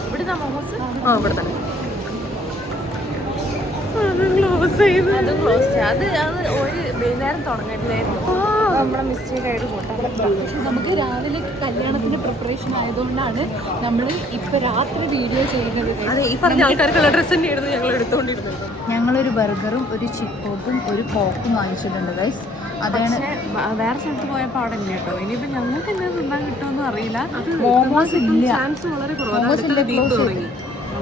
ഇവിടുത്തെ മോമോസ് ഇവിടെ തന്നെ അത് ക്ലോസ് അത് ഒരു വൈകുന്നേരം തുടങ്ങിയിട്ടില്ലായിരുന്നു. നമ്മുടെ മിസ്റ്റേക്ക് ആയിട്ട് കൂട്ടാം. നമുക്ക് രാവിലെ കല്യാണത്തിന് പ്രിപ്പറേഷൻ ആയതുകൊണ്ടാണ് നമ്മൾ ഇപ്പൊ രാത്രി വീഡിയോ ചെയ്യുന്നത്. അതെ, ഈ പറഞ്ഞ ആൾക്കാർക്കുള്ള ഡ്രസ്സ് തന്നെയായിരുന്നു ഞങ്ങൾ എടുത്തുകൊണ്ടിരുന്നത്. ഞങ്ങളൊരു ബർഗറും ഒരു ചിക്ക് പോപ്പും ഒരു കോക്കും വാങ്ങിച്ചിട്ടുണ്ട് ഗൈസ്. അതാണ് വേറെ സ്ഥലത്ത് പോയപ്പോൾ അവിടെ ഇല്ല കേട്ടോ. ഇനിയിപ്പോൾ ഞങ്ങൾക്ക് എന്നാ തിന്നാൻ കിട്ടുമെന്നും അറിയില്ല. മോമോസ് ഇല്ല. ചാൻസ് വളരെ മോമോസ് ഇല്ല, ക്ലോസ് ചെയ്തു.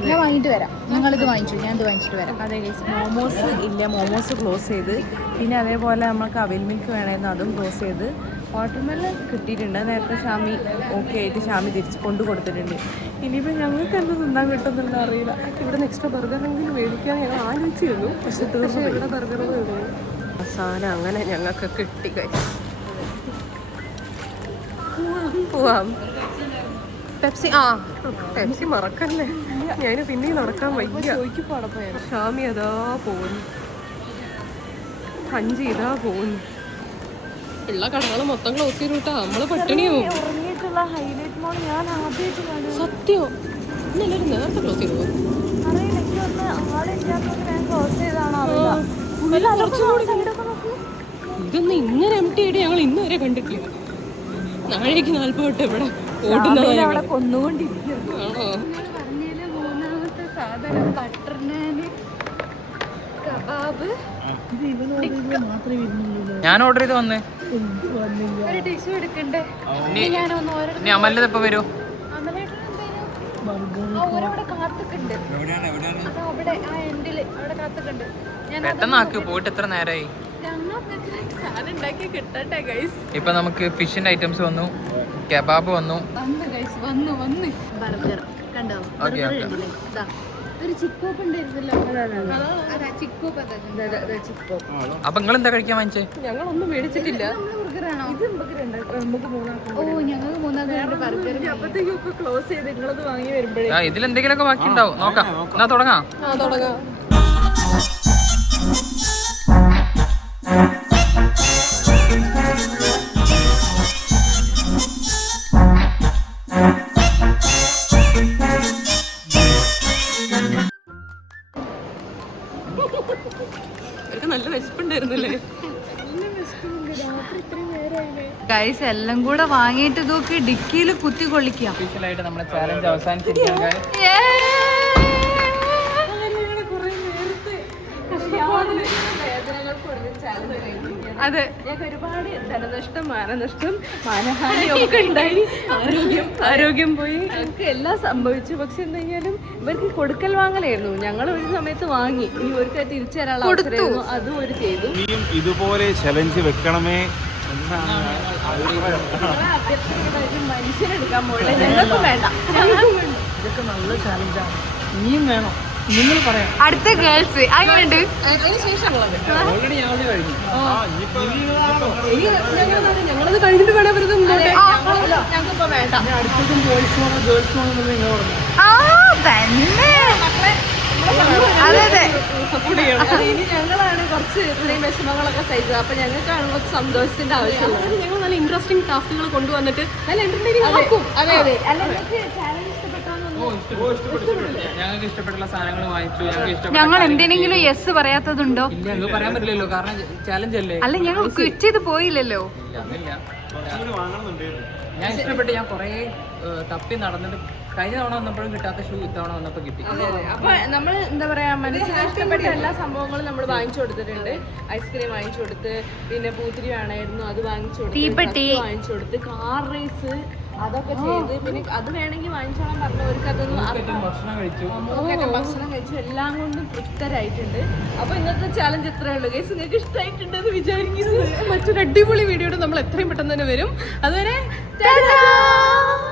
ഞാൻ വാങ്ങിയിട്ട് വരാം. ഞങ്ങളിത് വാങ്ങിച്ചു, ഞാൻ ഇത് വാങ്ങിച്ചിട്ട് വരാം. അതെ ഗൈസ്, മോമോസ് ഇല്ല. മോമോസ് ക്ലോസ് ചെയ്ത്. പിന്നെ അതേപോലെ നമുക്ക് അവിൽ മിൽക്ക് വേണമെന്ന് അതും ക്ലോസ് ചെയ്ത്. വാട്ടർമെലൺ കിട്ടിയിട്ടുണ്ട്. നേരത്തെ ഷാമി ഓക്കെ ആയിട്ട് ഷാമി തിരിച്ച് കൊണ്ടു കൊടുത്തിട്ടുണ്ട്. ഇനിയിപ്പോൾ ഞങ്ങൾക്ക് എന്ത് തിന്നാൻ കിട്ടുമെന്നുള്ള അറിയില്ല. ഇവിടെ നെക്സ്റ്റ് ബർഗറെങ്കിലും മേടിക്കാൻ ഞങ്ങൾ ആലോചിച്ചിരുന്നു. പക്ഷെ ഇവിടെ ബർഗറൊന്നും ഇടുന്നു അവസാനം അങ്ങനെ ഞങ്ങൾക്ക് കിട്ടി. പോവാം. പെപ്സി പെപ്സി മറക്കല്ലേ. ഞാൻ പിന്നെ നടക്കാൻ വയ്യ. ഷാമി അതാ പോകുന്നു, അഞ്ച് ഇതാ പോകുന്നു. ഉള്ള കടകൾ മൊത്തം ക്ലോസ് ചെയ്തു കേട്ടാ. നമ്മള് പട്ടിണിയോ ഉറങ്ങിയിട്ടുള്ള ഹൈലൈറ്റ് മോൾ ഞാൻ ആദ്യമായിട്ട് കണ്ടു. സത്യോ ഇന്നെല്ലാവരും നേരത്തെ ക്ലോസ് ചെയ്തു. അറിയില്ല, എനിക്ക് വന്ന് ആളില്ലാത്തത് ഞാൻ ക്ലോസ് ചെയ്താണോ അറിയില്ല. ഇതൊന്നും ഇങ്ങനെ എംപ്റ്റി ആയിട്ട് ഞങ്ങൾ ഇന്ന് വരെ കണ്ടിട്ടില്ല. നാളേക്ക് 40 വട്ടം ഇവിടെ ഓടുന്നതാണ്. അവിടെ കൊന്നുകൊണ്ടിരിക്കുന്നു. ആണോ? പറഞ്ഞതില് മൂന്നാമത്തെ സാധനം ബട്ടർ നാൻ, കബാബ്, ഞാൻ ഓർഡർ ചെയ്ത് വന്നേ. ഒരു ഡിഷ് എടുക്കണ്ടേ. ഞാനൊന്ന് ഓരോ ഇനി അമലിന്റെ ഇപ്പൊ വരൂ. ഓരോടെ കാത്തുക്കുണ്ട്. അവിടെ ആ എൻഡില് അവിടെ കാത്തുക്കുണ്ട്. പെട്ടെന്നാക്ക്, പോയിട്ട് എത്ര നേരമായി. സാധനം ഉണ്ടാക്കി കിട്ടട്ടെ ഗൈസ്. ഇപ്പൊ നമുക്ക് ഫിഷിന്റെ ഐറ്റംസ് വന്നു, കബാബ് വന്നു. വന്നു ഗൈസ്, വന്നു ബർഗർ കണ്ടോ? Okay okay. ഇതാ ഒരു ചിക്ക് പോപ്പ് ഉണ്ടായിരുന്നല്ലോ. അതാ ചിക്ക് പോപ്പ്. അപ്പൊ നിങ്ങൾ എന്താ കഴിക്കാൻ വാങ്ങിച്ചേ? ഞങ്ങളൊന്നും മേടിച്ചിട്ടില്ല. ബർഗറാണോ? ഓ ഞങ്ങൾക്ക് 3 ബർഗർ അപ്പത്തേക്കും ഒക്കെ ക്ലോസ് ചെയ്ത് നിങ്ങളത് വാങ്ങി വരുമ്പോഴേ ഇതിൽ എന്തെങ്കിലുമൊക്കെ ബാക്കി ഉണ്ടാവും. നോക്കാം. എന്നാ തുടങ്ങാം. തുടങ്ങാം. നല്ല വിശപ്പുണ്ടായിരുന്നല്ലേ? ഗൈസ് എല്ലാം കൂടെ വാങ്ങിയിട്ട് ഇതൊക്കെ ഡിക്കിയിൽ കുത്തി കൊള്ളിക്കാം. ഒഫീഷ്യലായിട്ട് നമ്മുടെ ചാലഞ്ച് അവസാനിച്ചിരിക്കാൻ അതെ, ഞങ്ങൾക്ക് ഒരുപാട് ധനനഷ്ടം, മാനനഷ്ടം, മാനഹാനി ഒക്കെ ഉണ്ടായി. ആരോഗ്യം പോയി, ഞങ്ങൾക്ക് എല്ലാം സംഭവിച്ചു. പക്ഷെ എന്തായാലും ഇവർക്ക് കൊടുക്കൽ വാങ്ങലായിരുന്നു. ഞങ്ങൾ ഒരു സമയത്ത് വാങ്ങി, ഇനി അവർക്ക് തിരിച്ചു തരാനുള്ള അവസരമായിരുന്നു, അതും ഒരു ചെയ്തു. ഇനിയും ഇതുപോലെ ചലഞ്ച് വെക്കണമേ മനുഷ്യനെടുക്കാൻ പോയില്ല, ഞങ്ങൾക്കും വേണ്ട, ഞങ്ങൾക്കും വേണ്ട. ഇതൊക്കെ നല്ല ചാലഞ്ചാണ്, ഇനിയും വേണം. നിങ്ങൾ പറയാം. അടുത്ത ഗേൾസ് അങ്ങനെയുണ്ട്. ഓൾറെഡി ഞങ്ങൾ കഴിഞ്ഞു. ഞങ്ങളത് കഴിഞ്ഞിട്ട് വേണം അവരത് ഞങ്ങൾക്കിപ്പോ വേണ്ട. അടുത്തതും ബോയ്സ് വേണോ ഗേൾസ് വേണോ എന്ന് നിങ്ങൾ പറഞ്ഞു. തന്നെ അതെ അതെ. ഇനി ഞങ്ങളാണ് കുറച്ച് ഇത്രയും വിഷമങ്ങളൊക്കെ സഹിച്ചത്. അപ്പൊ ഞങ്ങൾക്കാണ് കുറച്ച് സന്തോഷത്തിന്റെ ആവശ്യമുള്ളത്. ഞങ്ങൾ നല്ല ഇൻട്രസ്റ്റിംഗ് ടാസ്കുകൾ കൊണ്ടുവന്നിട്ട് നല്ല എന്റർടൈനിങ് ആക്കും. അതെ അതെ. അല്ലെങ്കിൽ ചാലഞ്ച് ഇഷ്ടപ്പെട്ടാന്ന് ഞങ്ങൾക്ക് ഇഷ്ടപ്പെട്ടുള്ള സാധനങ്ങൾ വാങ്ങിച്ചു. ഞങ്ങൾ എന്തിനെങ്കിലും യെസ് പറയാത്തതുണ്ടോ? ഇല്ല, ഞങ്ങൾക്ക് പറയാൻ പറ്റില്ലല്ലോ, കാരണം ചാലഞ്ച് അല്ലേ. അല്ല, ഞങ്ങൾ ക്വിറ്റ് ചെയ്ത് പോയില്ലല്ലോ. ഞാൻ ഇഷ്ടപ്പെട്ട് ഞാൻ കുറേ തപ്പി നടന്നിട്ട് കഴിഞ്ഞ തവണ വന്നപ്പോഴും കിട്ടാത്ത ഷൂ ഇത്തവണ വന്നപ്പോൾ കിട്ടി. അപ്പൊ നമ്മൾ എന്താ പറയാ, മനസ്സിന് ഇഷ്ടപ്പെട്ട എല്ലാ സംഭവങ്ങളും നമ്മൾ വാങ്ങിച്ചു കൊടുത്തിട്ടുണ്ട്. ഐസ്ക്രീം വാങ്ങിച്ചു കൊടുത്ത്, പിന്നെ പൂത്തിരി വേണമായിരുന്നു, അത് വാങ്ങിച്ചു കൊടുത്ത്, തീപ്പെട്ടി വാങ്ങിച്ചു കൊടുത്ത്, കാർ റേസ് അതൊക്കെ ചെയ്ത്, പിന്നെ അത് വേണമെങ്കിൽ വാങ്ങിച്ചോളാൻ പറഞ്ഞവർക്ക് അതൊന്നും ഭക്ഷണം കഴിച്ചു, ഭക്ഷണം കഴിച്ചു, എല്ലാം കൊണ്ടും തൃപ്തരായിട്ടുണ്ട്. അപ്പൊ ഇന്നത്തെ ചാലഞ്ച് ഇത്രയേ ഉള്ളൂ. ഗൈസ്, നിങ്ങൾക്ക് ഇഷ്ടമായിട്ടുണ്ടെന്ന് വിചാരിക്കുന്നു. മറ്റൊരു അടിപൊളി വീഡിയോയുടെ നമ്മൾ എത്രയും പെട്ടെന്ന് തന്നെ വരും. അതുവരെ